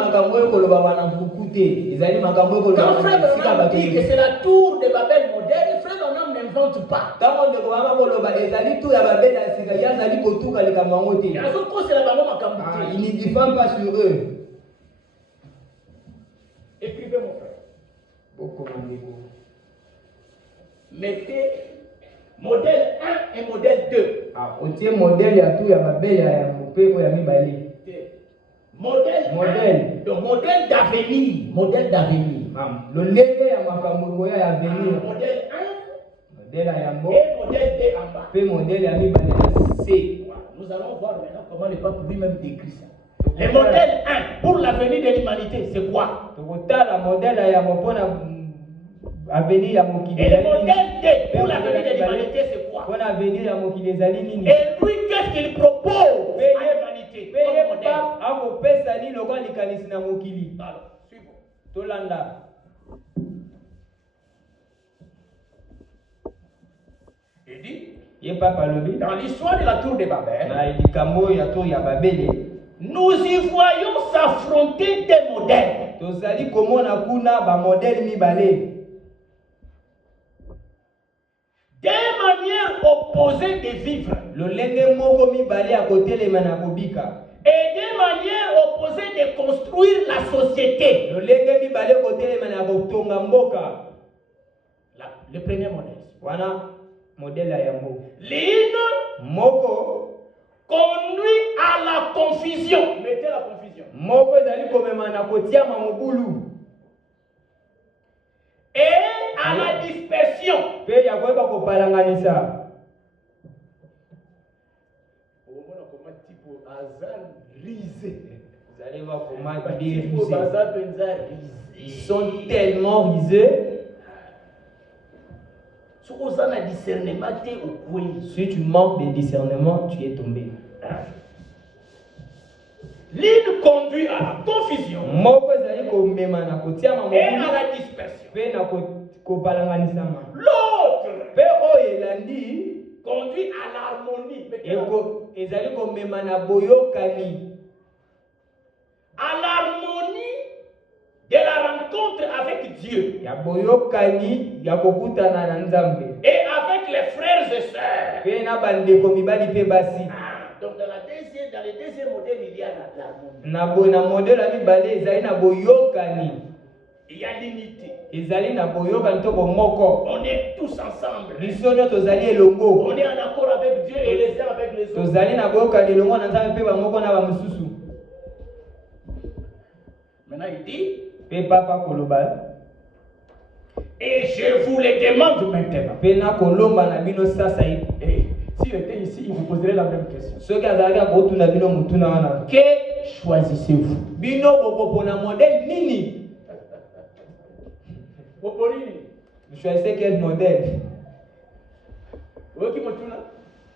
Branham dit que c'est la tour de Babel moderne, Frère Branham n'invente pas. Il ne diffame pas sur eux. Écrivez mon frère. Mettez modèle 1 et modèle 2. Otie modèle ya tout ya babel ya mopeko ya mibale. Modèle. Donc modèle d'avenir. Modèle d'avenir. Lolenge ya makambo ya avenir. Modèle 1. Modèle ya mbo. Et modèle 2 en bas. Pe modèle ya mibale na C. Nous allons voir maintenant comment le pape lui-même décrit ça. Le modèle 1 pour l'avenir de l'humanité, c'est quoi? Tokotala modèle ya mopona avenir ya mokili. Et le modèle 2 pour l'avenir de l'humanité, c'est quoi? Pour l'avenir ya mokili ezali nini? Et lui, qu'est-ce qu'il propose à l'humanité? Akopesa ni lokwa likanisi na mokili. Alors, suivons. Tolanda. Il dit, Ye papa lobi dans l'histoire de la tour de Babel, na likambo ya tour ya babeli, nous y voyons s'affronter des modèles. tozali komona kuna ba modèle mibale. Des manières opposées de vivre. Lolenge moko mibale ya kotelema na kobika. Et des manières opposées de construire la société. Lolenge mibale kotelema na kotonga mboka. Le premier modèle. Wana modèle ya mboka. L'une moko conduit à la confusion. Mettez la confusion. Moko ezali komema na kotia mamubulu. Et à la dispersion. Pe ya koyeba kopalanganisa. Ils sont tellement risés. Si tu manques de discernement, tu es tombé. L'une conduit à la confusion et à la dispersion. L'autre conduit à l'harmonie. À l'harmonie de la rencontre avec Dieu. Et avec les frères et sœurs. Donc dans le deuxième modèle, il y a l'harmonie. Il y a l'unité. On est tous ensemble. On est en accord avec Dieu et les uns avec les autres. Maintenant il dit, et je vous le demande maintenant. Et s'il était ici, il vous poserait la même question. Que choisissez-vous? Vous choisissez quel modèle?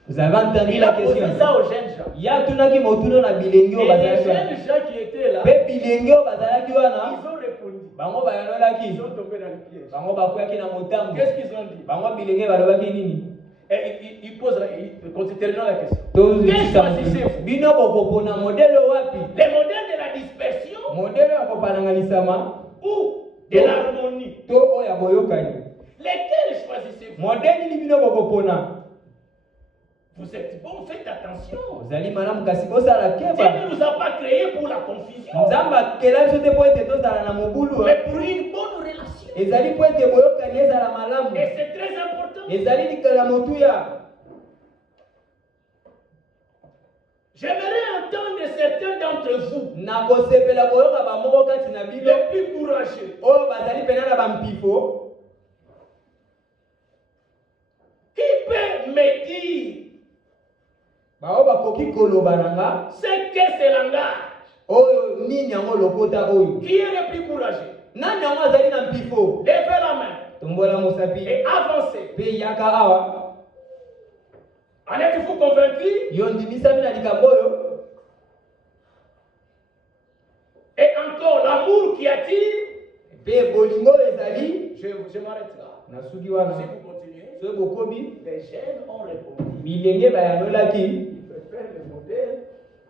Vous avez entendu Il la a posé question? ça aux jeunes gens. Ya tunaki motuno na bilenge o Et les bazalaki. jeunes gens qui étaient là, Pe bilenge o bazalaki wana. ils ont répondu. Bango Ils bayolaki. sont tombés dans le piège. Bango bakwaki na motambo. Qu'est-ce qu'ils ont dit? Bango bilenge balobaki nini? Et il pose, terminons la question. Tozi Qu'est-ce choisissez-vous? bino bokopona modele wapi? Les modèles de la dispersion Modele ya kopanangalisama ou de l'harmonie? to oya boyokani. Lesquels choisissez-vous? Modele ni bino bokopona. Vous êtes bon, faites attention. Ozali malamu kasi bosala Dieu keba. ne nous a pas créés pour la confusion, Nzamba kela biso te po ete tozala na mobulu. mais pour une bonne relation. Ezali po ete boyokani ezala malamu. Et c'est très important. Ezali likala motuya. J'aimerais entendre certains d'entre vous, Na kosepela boyoka bamoko kati na bino. les plus courageux, Oyo bazali pena na bampifo. qui peut me dire Bao bakoki koloba nanga. ce qu'est ce langage? Oyo nini yango lokota oyo. Qui est le plus courageux? Nani yango azali na mpifo? Levez la main Tombola mosapi. et avancez. Pe yaka awa. En êtes-vous convaincus? Yo ndimisami na likambo oyo. Et encore, l'amour qui attire. Pe bolingo ezali. Je m'arrête là. Nasuki Si wana. vous continuez, So bokobi. les jeunes ont répondu. Bilenge bayalolaki. Ils préfèrent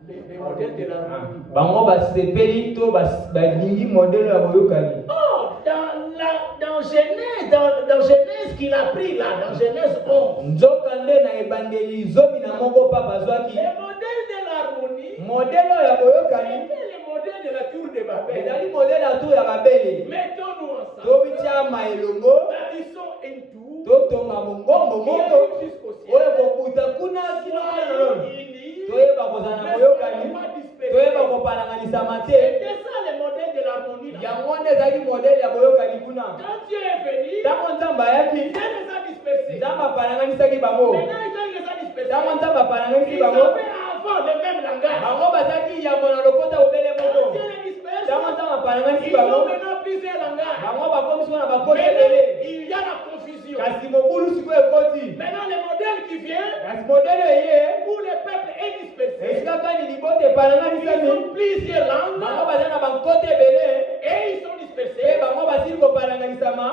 les modèles de l'harmonie. Bango basepeli to balingi modele ya boyokani. Oh, dans Genèse, dans Genèse qu'il a pris là, dans Genèse 11, Nzokande na ebandeli zomi na moko papa zwaki. les modèles de l'harmonie, Modele ya boyokani. c'était les modèles de la tour de Babel. Ezali modele ya tour ya babele. Mettons-nous ensemble. Tobitia maelongo. Bâtissons une tour Totonga mongombo qui moko. arrive jusqu'au ciel. Oyo kokuta kuna sino kana Soyons lolo. unis, Toyeba kozala na boyokani. pas dispersés. Toyeba kopalanganisama te. C'était ça le modèle de l'harmonie là. Yango nde ezali modele ya boyokani kuna. Quand Dieu est venu, Ntango nzambe ayaki, Dieu les a dispersés. nzambe apalanganisaki bango. Maintenant, quand il les a dispersés, Ntango nzambe apalanganisi ils bango, avaient avant le même langage. bango bazalaki yambo na lokota obele Quand moko. Dieu les disperse, Ntango nzambe apalanganisi ils ont bango, maintenant plusieurs langages. bango bakomisi wana bakoti Maintenant, ebele. il y a la confusion. Kasi mobulu sikoyo ekoti. Maintenant, le modèle qui vient, Kasi modele eye, où le peuple est dispersé, esika kani libote ils epalanganisami. ont plusieurs Bango langues baza na bankoti ebele. et ils sont Pe dispersés. bango basili kopalanganisama.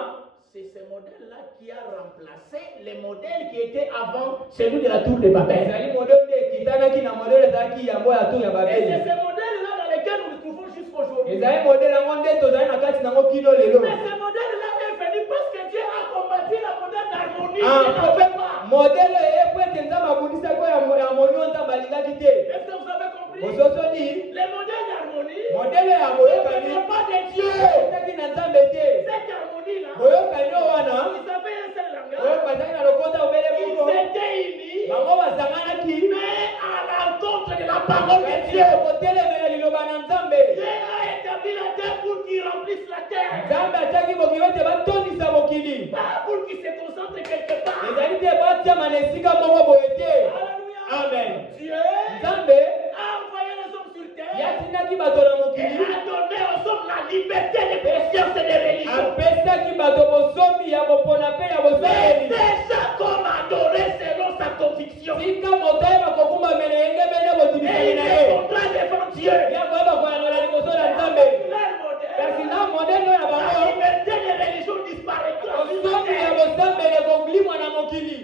C'est ce modèle-là qui a remplacé les modèles qui étaient avant celui de la tour de Babel. Ezali modele nde ekitanaki na modele ezalaki yango ya tour ya Et c'est babele. ce modèle-là dans lequel nous nous trouvons jusqu'aujourd'hui. Ezali modele yango nde tozali na kati nango kino lelo. Mais ce modèle-là est venu parce que Dieu a combattu la modèle d'harmonie. Ah, Il n'en fait pas. modele eye po ete nzambe abunisaki oyo ya moni oyo nzambe alingaki te. Est-ce que vous avez compris? Ososoni Les modèles d'harmonie modele ya ne boyokani venaient pas de Dieu. ezaki na nzambe te. Cette harmonie-là, Boyokani oyo wana ils avaient un seul oyo langage. bazali na lokota obele moko. Ils étaient unis, Bango basanganaki mais à l'encontre de la parole de kasi Dieu. kotelemela liloba na nzambe. Dieu a établi la terre pour qu'il remplisse la terre. Nzambe atiaki mokili ete batondisa mokili. Pas pour qu'il se concentre quelque part. Ezali te batiama na esika moko boye te. Alléluia. Amen. Dieu Nzambe a envoyé les hommes sur terre yatindaki bato na et mokili. a donné aux hommes la liberté de conscience et de religion. Apesaki bato bosomi ya kopona mpe ya Mais bosali. c'est chacun adorer selon sa conviction. Tika moto ayeba kokumba mele yenge mene Et botimisani il na se ye. contraint devant Dieu. Ya koyeba koyangola liboso na nzambe. Leur modèle, Kasi na modele oyo ya la bango liberté de religion disparaîtra. bosomi ya bosambele kolimwa na mokili.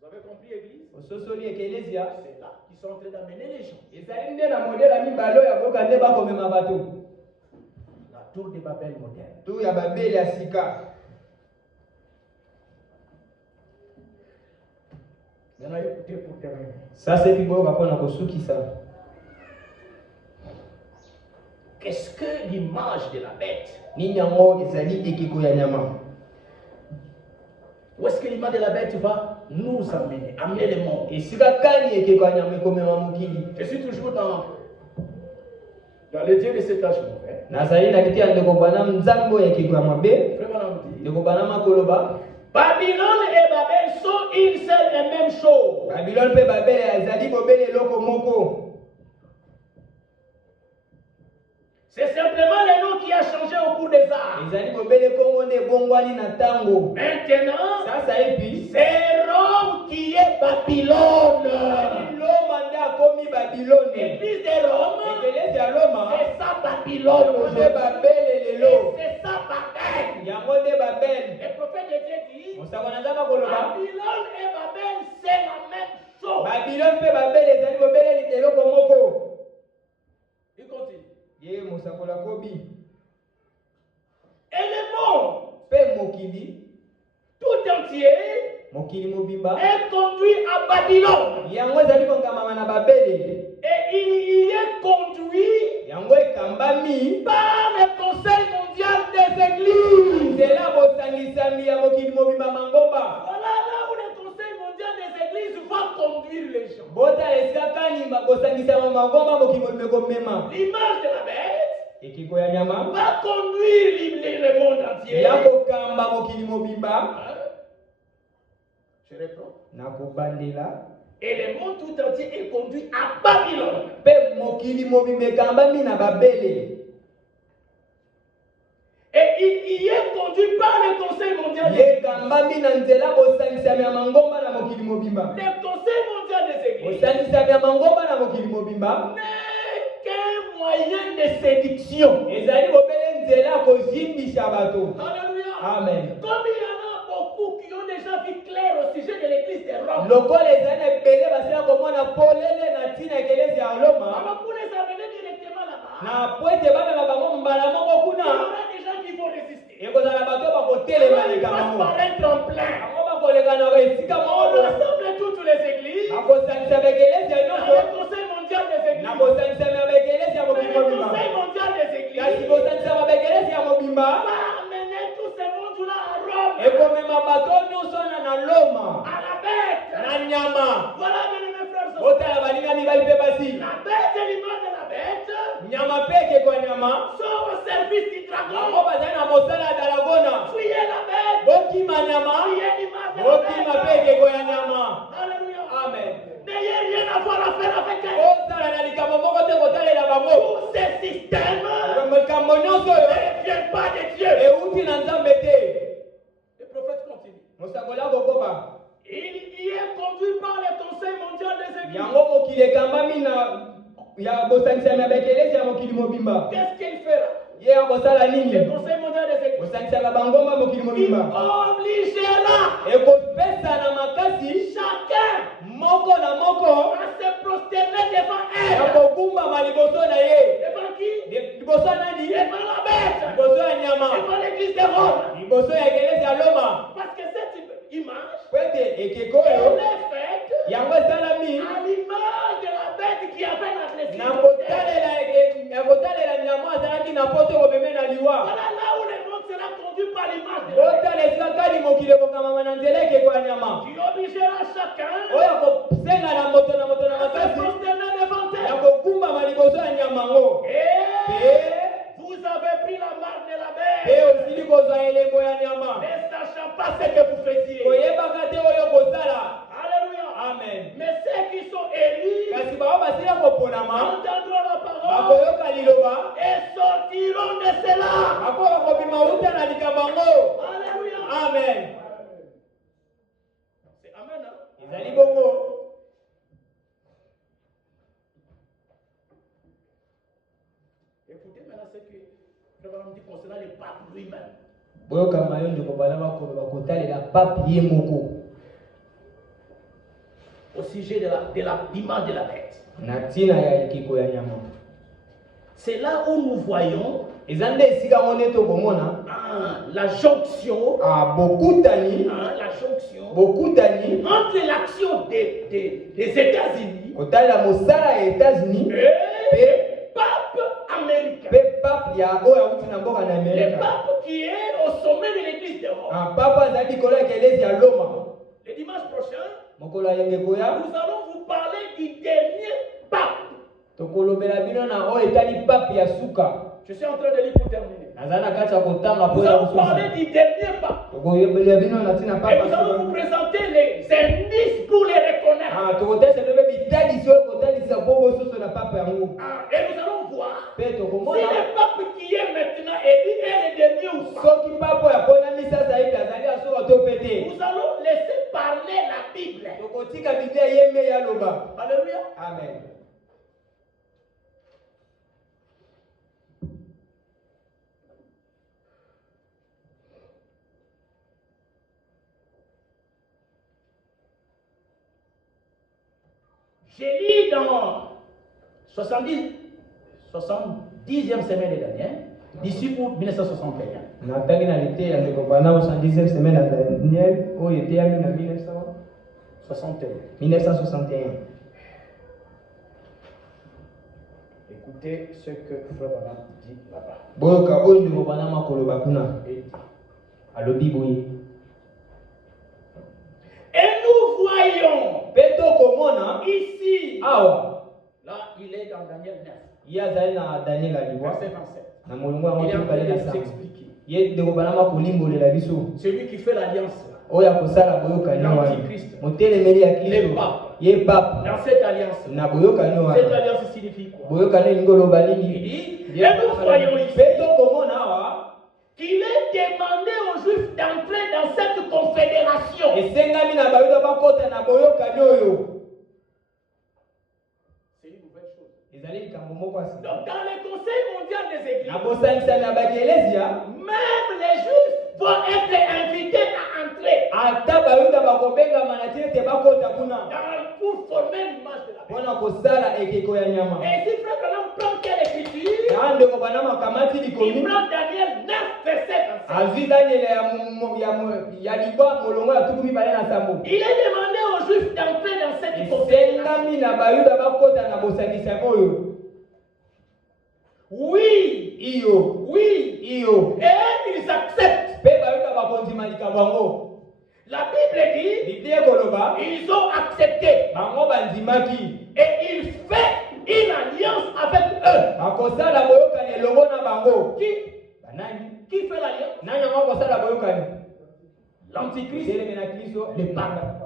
Vous avez compris, Église? Ososoli ekelezia C'est là qu'ils sont en train d'amener les gens. ezali nde na modele ya mibale oyo ya koyoka nde bakomema bato. La tour de Babel moderne. Tu ya babeli ya sika. Maintenant, écoutez pour terminer. Sasa epi boyoka mpona kosukisa. Qu'est-ce que l'image de la bête? Nini yango ezali ekeko ya nyama. Où est-ce que l'image de la bête va nous amener, amener le monde? Esika kani ekeko ya nyama ekomema mokili. Je suis toujours dans les dieux de cet âge mauvais. Nazali na kiti ya ndeko bwana nzambo ya ekeko ya mabe. Vraiment, on dit. Ndeko bwana makoloba. Babylone et Babel sont une seule et même chose. Babylone pe babele ezali bobele eloko moko. C'est simplement le nom qui a changé au cours des âges. ezali bobele kongo nde ebongwani na ntango. Maintenant, Sasa hivi c'est Rome qui est Babylone. Loma nde akomi Babilone. L'église de Rome, Ekelezi ya Loma c'est ça Babylone nde aujourd'hui. Babele lelo. C'est ça Babel. Yango nde Babel. Le prophète de Dieu dit, Mosako na Nzambe akoloba Babylone et Babel, c'est la même chose. Babilone mpe Babel ezali bobele eloko moko. Il continue. Ye mosako la kobi. Et le monde Mpe mokili tout entier mokili mobimba est conduit à Babylone. yango ezali kongamama na Babele. Et il y est conduit Yango ekambami par le Conseil mondial des églises. nzela bosangisami ya mokili mobimba mangomba. Voilà là où le Conseil mondial des églises va conduire les gens. Bota esika kani bosangisama mangomba mokili mobimba komema. L'image de la bête Ekiko ya nyama va conduire le monde entier. ya kokamba mokili mobimba Hein? Je reprends. na kobandela Et le monde tout entier est conduit à Babylone. mpe mokili mobimba ekambami na Babele. Et il y est conduit par le Conseil mondial des Ye églises. ekambami na nzela bosangisami ya mangomba na mokili mobimba. Le Conseil mondial des églises Bosangisami ya mangomba na mokili mobimba n'est qu'un moyen de séduction. ezali bobele nzela ya kozimbisa bato. Alléluia. Amen. Comme il y en a beaucoup qui ont déjà vu clair au sujet de l'église de Rome. lokola ezali na ebele basila komona polele na ntina ekelezi ya Roma Alors pour les amener directement là-bas, na po ete bamema bango mbala moko il y kuna aura des gens qui vont résister. ekozala bato bakotelema Alors ils leka passent bango par un tremplin. bango bakoleka na esika On moko rassemble toutes les églises bakosangisa baekelezi ya dans nyonso le Conseil mondial des na églises. kosangisama ya baekelezi ya Mais mokili le mobimba Conseil mondial des kasi églises kosangisama baekelezi ya mobimba va amener tous ces mondes-là à Rome, ekomema bato nyonso na Loma à la bête. na nyama. Voilà, mes frères et sœurs. Otala balinga mibali mpe basi La bête et l'image de la bête nyama mpe ekeko ya nyama sont au service du bango dragon. bazali na mosala ya dalagona. Fuyez la bête. Bokima nyama Fuyez l'image de la bokima mpe bête. ekeko ya nyama. Alléluia. Amen. N'ayez rien à voir à faire avec elle. Ozala na likambo moko te kotalela bango. Tous ces systèmes Likambo nyonso oyo ne viennent pas de Dieu. euti na Nzambe te. Le prophète continue. Mosakola kokoba Il y est conduit par le Conseil mondial des églises. yango mokili ekambami na ya bosangisami ya baekelezi ya mokili mobimba. Qu'est-ce qu'il fera? Ye akosala Le nini? Conseil mondial des églises. Bosangisaka bangomba mokili Il mobimba obligera ekopesa na makasi chacun moko na moko à se prosterner devant ya elle. kogumbama liboso na ye. Devant qui? Liboso ya nani? Devant la bête. Liboso ya nyama. Devant l'église de Rome. Liboso ya ekelezi ya Loma. Parce que cette image, Po ete ekeko elle oyo est faite yango esalami à l'image de la bête qui avait la blessure. na kotalela nyama azalaki na poto kobeme na liwa. Voilà là où le monde sera conduit par l'image de la bête. Botala esika kani mokili ekokamama na nzela ekeko ya nyama Qui obligera chacun oyo kosenga na moto na à se makasi prosterner devant ya elle. kogumbama liboso ya nyama ngo. Et vous avez pris la marque de la Pe bête, osili kozwa elembo ya nyama ne sachant pas ce que vous faisiez. koyebaka te oyo kozala. Alléluia. Amen. Mais ceux qui sont élus Kasi bao basila koponama entendront la parole bakoyoka liloba et sortiront de cela. bako bakobima uta na likambo yango. Alléluia. Amen. C'est amen. Hein? Ezali bongo. Écoutez maintenant ce que le Frère dit concernant le pape lui-même. boyoka mayo ndeko bana bakoloba kotalela pape ye moko Au sujet de l'image de la bête. na ntina ya ekeko ya nyama. C'est là où nous voyons eza nde esika ngo nde tobomona la jonction, bokutani entre l'action des États-Unis kotalela mosala ya États-Unis et pe le pape américain. pe pape ya oyo auti na mboka na Le Amerika. pape qui est au sommet de l'église de Rome. Pape azali likolo ya ekelezi ya Loma. Le dimanche prochain, mokolo ya yenge koya nous allons vous parler du dernier pape. tokolobela bino na oyo etali pape ya suka. Je suis en train de lire pour terminer. naza na kati ya kotanga Nous allons parler du dernier pape. tokoyebela bino na ntina Et pape nous ya allons suka. vous présenter les indices pour les reconnaître. tokotalisa mpe bitalisi oyo kotalisa mpo bososo na pape yango. Et nous allons voir Pe si tokomona le pape qui est maintenant élu Amen. J'ai lu dans 70e semaine de Daniel, disciples 1961. Nataki na lite ya ndeko bana 70e semaine ya Daniel oyo eteyami na 1961. Écoutez ce que Frère Branham dit là-bas. Boyoka oyo ndeko bana makoloba kuna. Et Alobi boye. nous voyons Peto komona ici, awa. là il est dans Daniel 9, Yazali na Daniel aliwa. verset 27. Na molongo ya Il est en train mokali na de sama. s'expliquer. Ye ndeko bana makolimbolela biso. Celui qui fait l'alliance là, Oyo akosala boyokani wana. l'antichrist, Motelemeli ya le Kristo. pape, Ye pape. dans cette alliance, Na boyokani cette wana. alliance signifie quoi? Boyokani ngoloba Il nini? dit, et nous voyons ici Peto komona awa. qu'il est demandé aux Juifs d'entrer dans cette confédération. Esengami na bayuda bakota na boyokani oyo. C'est une nouvelle chose. Ezali likambo moko asi. Donc dans le Conseil mondial des églises, Na bosangisami ya bakelezia. même les Juifs vont être invités à entrer Ata bayuda bakobengama na tina te bakota kuna. pour former l'image de la paix. Mpona kosala ekeko ya nyama. Et si Frère Branham prend quelle écriture? Na ndeko bana makamati Il likomi. prend Daniel 9, verset 27. Azwi Daniel ya libwa molongo ya tuku mibale na sambo. Il est demandé aux Juifs d'entrer dans cette confédération. Esengami na bayuda bakota na bosangisami oyo. Oui, Iyo. oui. Iyo. Et ils acceptent. Mpe bayuda bakondima likambo yango. La Bible dit, Biblia ekoloba. ils ont accepté. Bango bandimaki. Et il fait une alliance avec eux. Bakosala boyokani elongo na bango. Qui, Banani? qui fait l'alliance? Nani yango akosala boyokani? L'Antichrist. Teleme na Kristo. Le pape.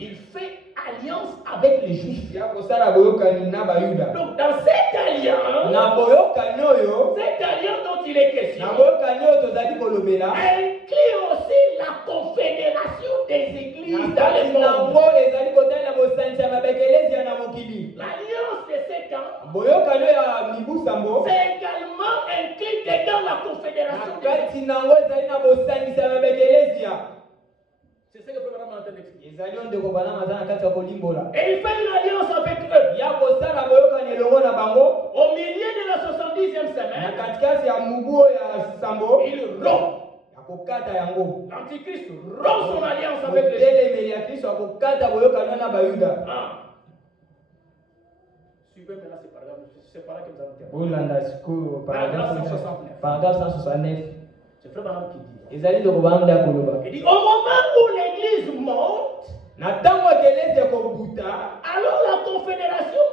Il fait alliance avec les Juifs. Ya kosala boyokani na bayuda. Donc dans cette alliance, Na boyokani oyo. cette alliance dont il est question, Na boyokani oyo tozali kolobela. inclut aussi la confédération des églises dans le monde. Nango ezali kotalela bosangisami ya bakelezia na mokili. L'alliance de 7 ans, Boyokani ya mibu sambo. c'est également inclus dans la confédération Na des églises. kati nango ezali na bosangisami ya bakelezia. C'est ce que Frère Branham est en train d'expliquer. Ezali oyo ndeko bana maza na kati ya kolimbola. Et il fait une alliance avec eux. Ya kosala boyokani elongo na bango. Au milieu de la 70e Na semaine, katikati ya mubu oyo ya sambo. il rompt. Akokata yango. L'Antichrist rompt son alliance avec les Juifs. Motelemeli ya Kristo akokata boyokani na bayuda. Ah. Suivez maintenant ces paragraphes. C'est par là que nous allons terminer. Bolanda sikoyo Paragraphe 169. paragraphe 169. C'est Frère Branham qui dit. Ezali ndeko bana nda koloba. Il dit, au moment où l'Église monte, Na ntango ekelezi ekobuta. alors la confédération,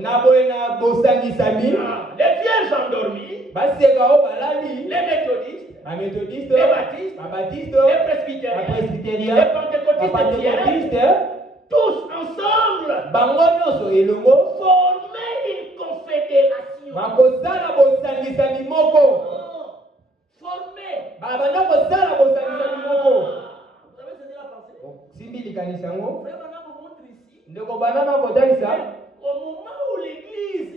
Na boye na bosangisami. les vierges endormis, Baseka oyo balali. les méthodistes, Bamethodiste. les baptistes, Babatiste. les presbytériens, Bapresbytérien. les pentecôtistes tiers, Bapentekotiste. tous ensemble Bango nyonso elongo. former une confédération. Bakosala bosangisami moko. Former. Babanda kosala bosangisami moko. Vous avez saisi la pensée? Simbi likanisa yango. Frère Branham vous montre ici. Ndeko bana makotalisa. Au moment où l'église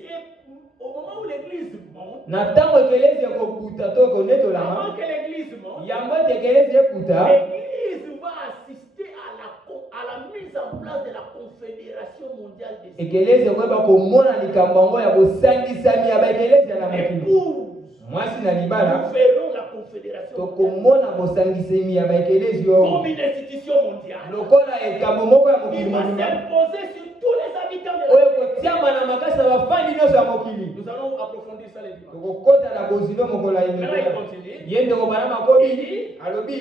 monte, Na ntango ekelezi ekobuta to ekonetolama. avant que l'église monte, Yango ete ekelezi ekuta. l'église va assister à la mise en place de la confédération mondiale des Ekelezi ekoyeba komona likambo yango ya bosangisami ya baekelezi na mokili. épouses. Mwasi na Nous libala verrons la confédération tokomona bosangisami ya baekelezi oyo comme une institution mondiale. lokola ekambo moko ya Il mokili va mobimba s'imposer sur tous les habitants de la oyo terre. kotiama na makasi na bafandi nyonso ya mokili. Nous allons approfondir ça les dimanches. Tokokota na bozino mokolo ya Maintenant, il yini. continue. Ye ndeko bana makobi alobi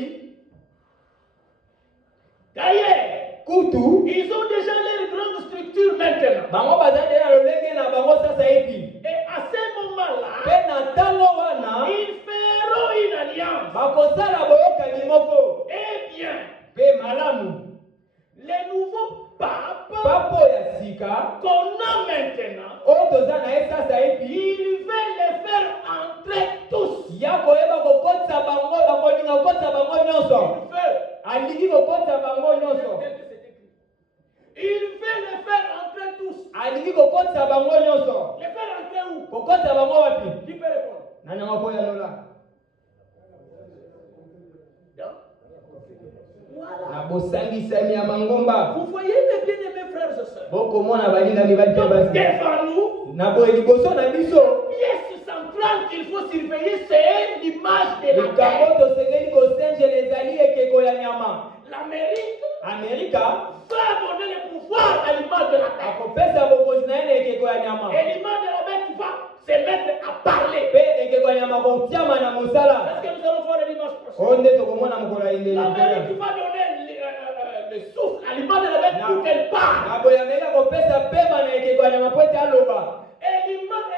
D'ailleurs, kutu ils ont déjà leur grande structure maintenant. bango bazali na lolenge na bango sasa epi. Et à ce moment-là, Mpe na ntango wana ils feront une alliance. bakosala boyokani moko. Eh bien, Mpe malamu les nouveaux papes papo ya sika qu'on a maintenant, oyo toza na ye sasa epi il va les faire entrer tous. ya koyeba kokotisa bango bakolinga kokotisa bango nyonso Il veut. alingi kokotisa bango nyonso Il veut bango nyonso. Les faire entrer où? Kokota bango wapi? Qui peut répondre? Nani makoya lola? Non? Voilà. Na bosangisami ya mangomba. Vous voyez mes bien-aimés frères et sœurs. Boko mona balinga mibali Donc, basi. devant nous, Na boye liboso na biso. pièce centrale qu'il faut surveiller, c'est l'image de la Likambo terre. tosengeli kosengela ezali ekeko ya nyama. L'Amérique Amerika va donner le pouvoir à l'image de la terre. akopesa bokonzi na ye na ekeko ya nyama. Et l'image de la bête va se mettre à parler. Mpe ekeko ya nyama kotiama na mosala. Est-ce que nous allons voir le dimanche prochain? Oyo nde tokomona mokolo ya indeli. L'Amérique va donner le souffle à l'image de la bête pour qu'elle parle. Na boye Amerika kopesa pema na ekeko ya nyama po ete aloba. Et l'image,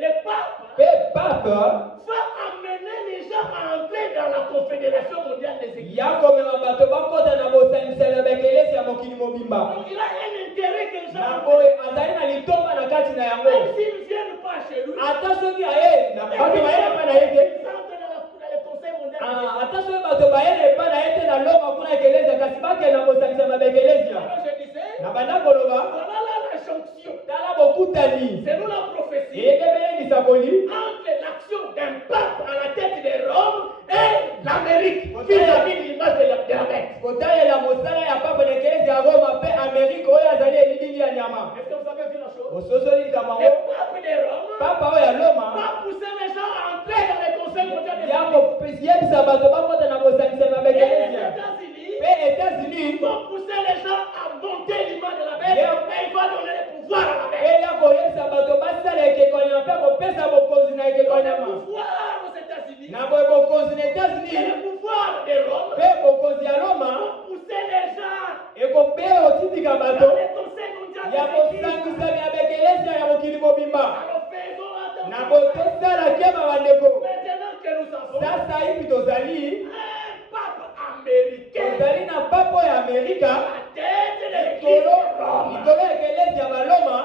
le pape Mpe pape va amener les gens à entrer dans la Confédération mondiale des églises. ya komema bato bakota na bosangisela bakelesi ya mokili mobimba. Donc il a un intérêt que les gens Na boye azali na litomba na kati na yango. même s'ils ne viennent pas chez lui, Ata soki aye na bato bayele epai na ye te. ils entrent dans le Conseil mondial des églises. Ata soki bato bayele epai na ye te na loma kuna ekelezia kasi bakende na bosangisela bakelezia. Alors je disais, Na banda koloba voilà là la jonction, tala bokutani selon la prophétie, eyekebele lisakoli entre l'action d'un pape à la tête de Rome et l'Amérique vis-à-vis de l'image de la bête. kotalela mosala ya pape na ekelezia ya Roma mpe Amerika oyo azali elilingi ya nyama. Est-ce que vous avez vu la chose? ososoli likambo Le yango pape de Rome papa oyo ya Loma va pousser les gens à entrer dans le Conseil mondial des ya églises. koyebisa bato bakota na bosangisela Et les bakelezia. États-Unis Mpe États-Unis vont pousser les gens à monter l'image de la bête et il va donner le pouvoir à la bête. eya koyebisa bato basala ekeko ya nyama mpe kopesa bokonzi na ekeko ya Le nyama. pouvoir aux États-Unis Na boye bokonzi na et États-Unis le pouvoir de Rome mpe bokonzi ya Loma vont pousser les gens ekopea otitika bato dans le Conseil mondial ya des églises. kosangisami ya bekelezia ya mokili mobimba. Alors faisons Na attention. botosala keba bandeko. Maintenant que nous avons Sasa hivi tozali un pape américain tozali na papo ya Amerika à la tête de l'église likolo de Rome, likolo ya ekelezia ya baloma.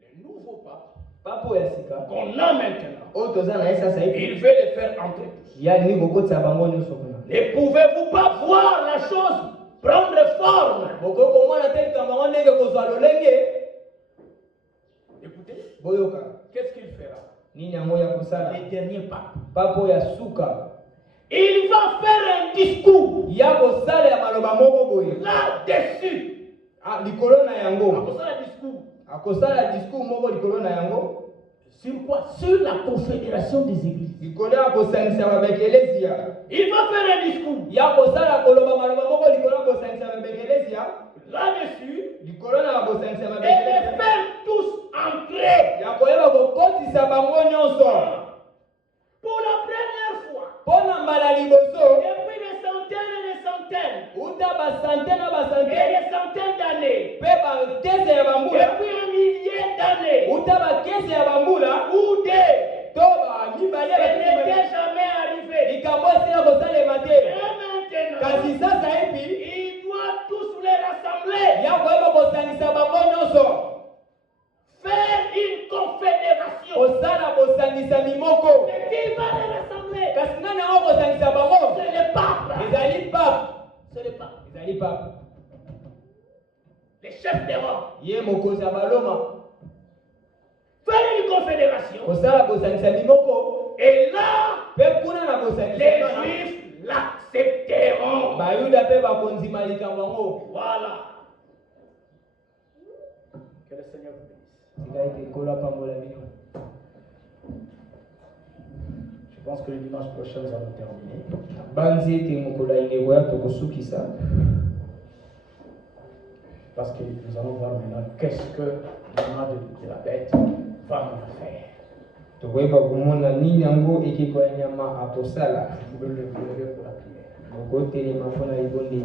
le nouveau pape Papo ya sika qu'on a maintenant, oyo toza na ye sasa hivi il veut les faire entrer tous. ya nini kokotisa bango nyonso kuna. Ne pouvez-vous pas voir la chose prendre forme? bokoki komona te likambo yango ndenge kozwa lolenge. Écoutez, boyoka qu'est-ce qu'il fera? nini yango ya kosala. Le dernier pape. papo ya suka Il va faire un discours ya kosala ya maloba moko boye là-dessus. likolo na yango. Après ça, le discours. akosala discours moko likolo na yango. Sur quoi? Sur la Confédération des églises. likolo ya kosangisa babekelezia. Il va faire un discours ya kosala koloba maloba moko likolo ya kosangisa babekelezia. là-dessus likolo na bosangisa et les babekelezia. faire tous entrer. ya koyeba kokotisa bango nyonso. Pour la première fois, mpo na mbala liboso depuis des centaines et des centaines uta basante na et basante des centaines d'années, mpe bakese ya bambula depuis un millier d'années, uta bakese ya bambula ou des, to bamibale ce n'était jamais arrivé. likambo esila kosalema Et te. maintenant, kasi sasa hivi il doit tous les rassembler, ya koyeba kosangisa bango nyonso. faire une confédération. kosala bosangisami moko. Mais qui va les rassembler? kasi nani yango kosangisa bango. C'est le pape. ezali pape. C'est le pape. ezali pape. Le chef de Rome. ye mokonzi ya baloma. Faire une confédération. kosala bosangisami moko. Et là, mpe kuna na les bosangisami Juifs l'accepteront. bayuda mpe bakondima likambo yango. Voilà. Que le Seigneur vous bénisse. tika ete ekola pambola bino. Je pense que le dimanche prochain, nous allons terminer. banzi ete mokolo ya ingeko ya tokosukisa. Parce que nous allons voir maintenant qu'est-ce que l'image de la bête va nous faire. tokoyeba komona nini yango ekeko ya nyama akosala. Vous pouvez le lever pour la prière. mokotelema mpona libondeli.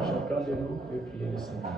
Chacun de nous peut prier le Seigneur.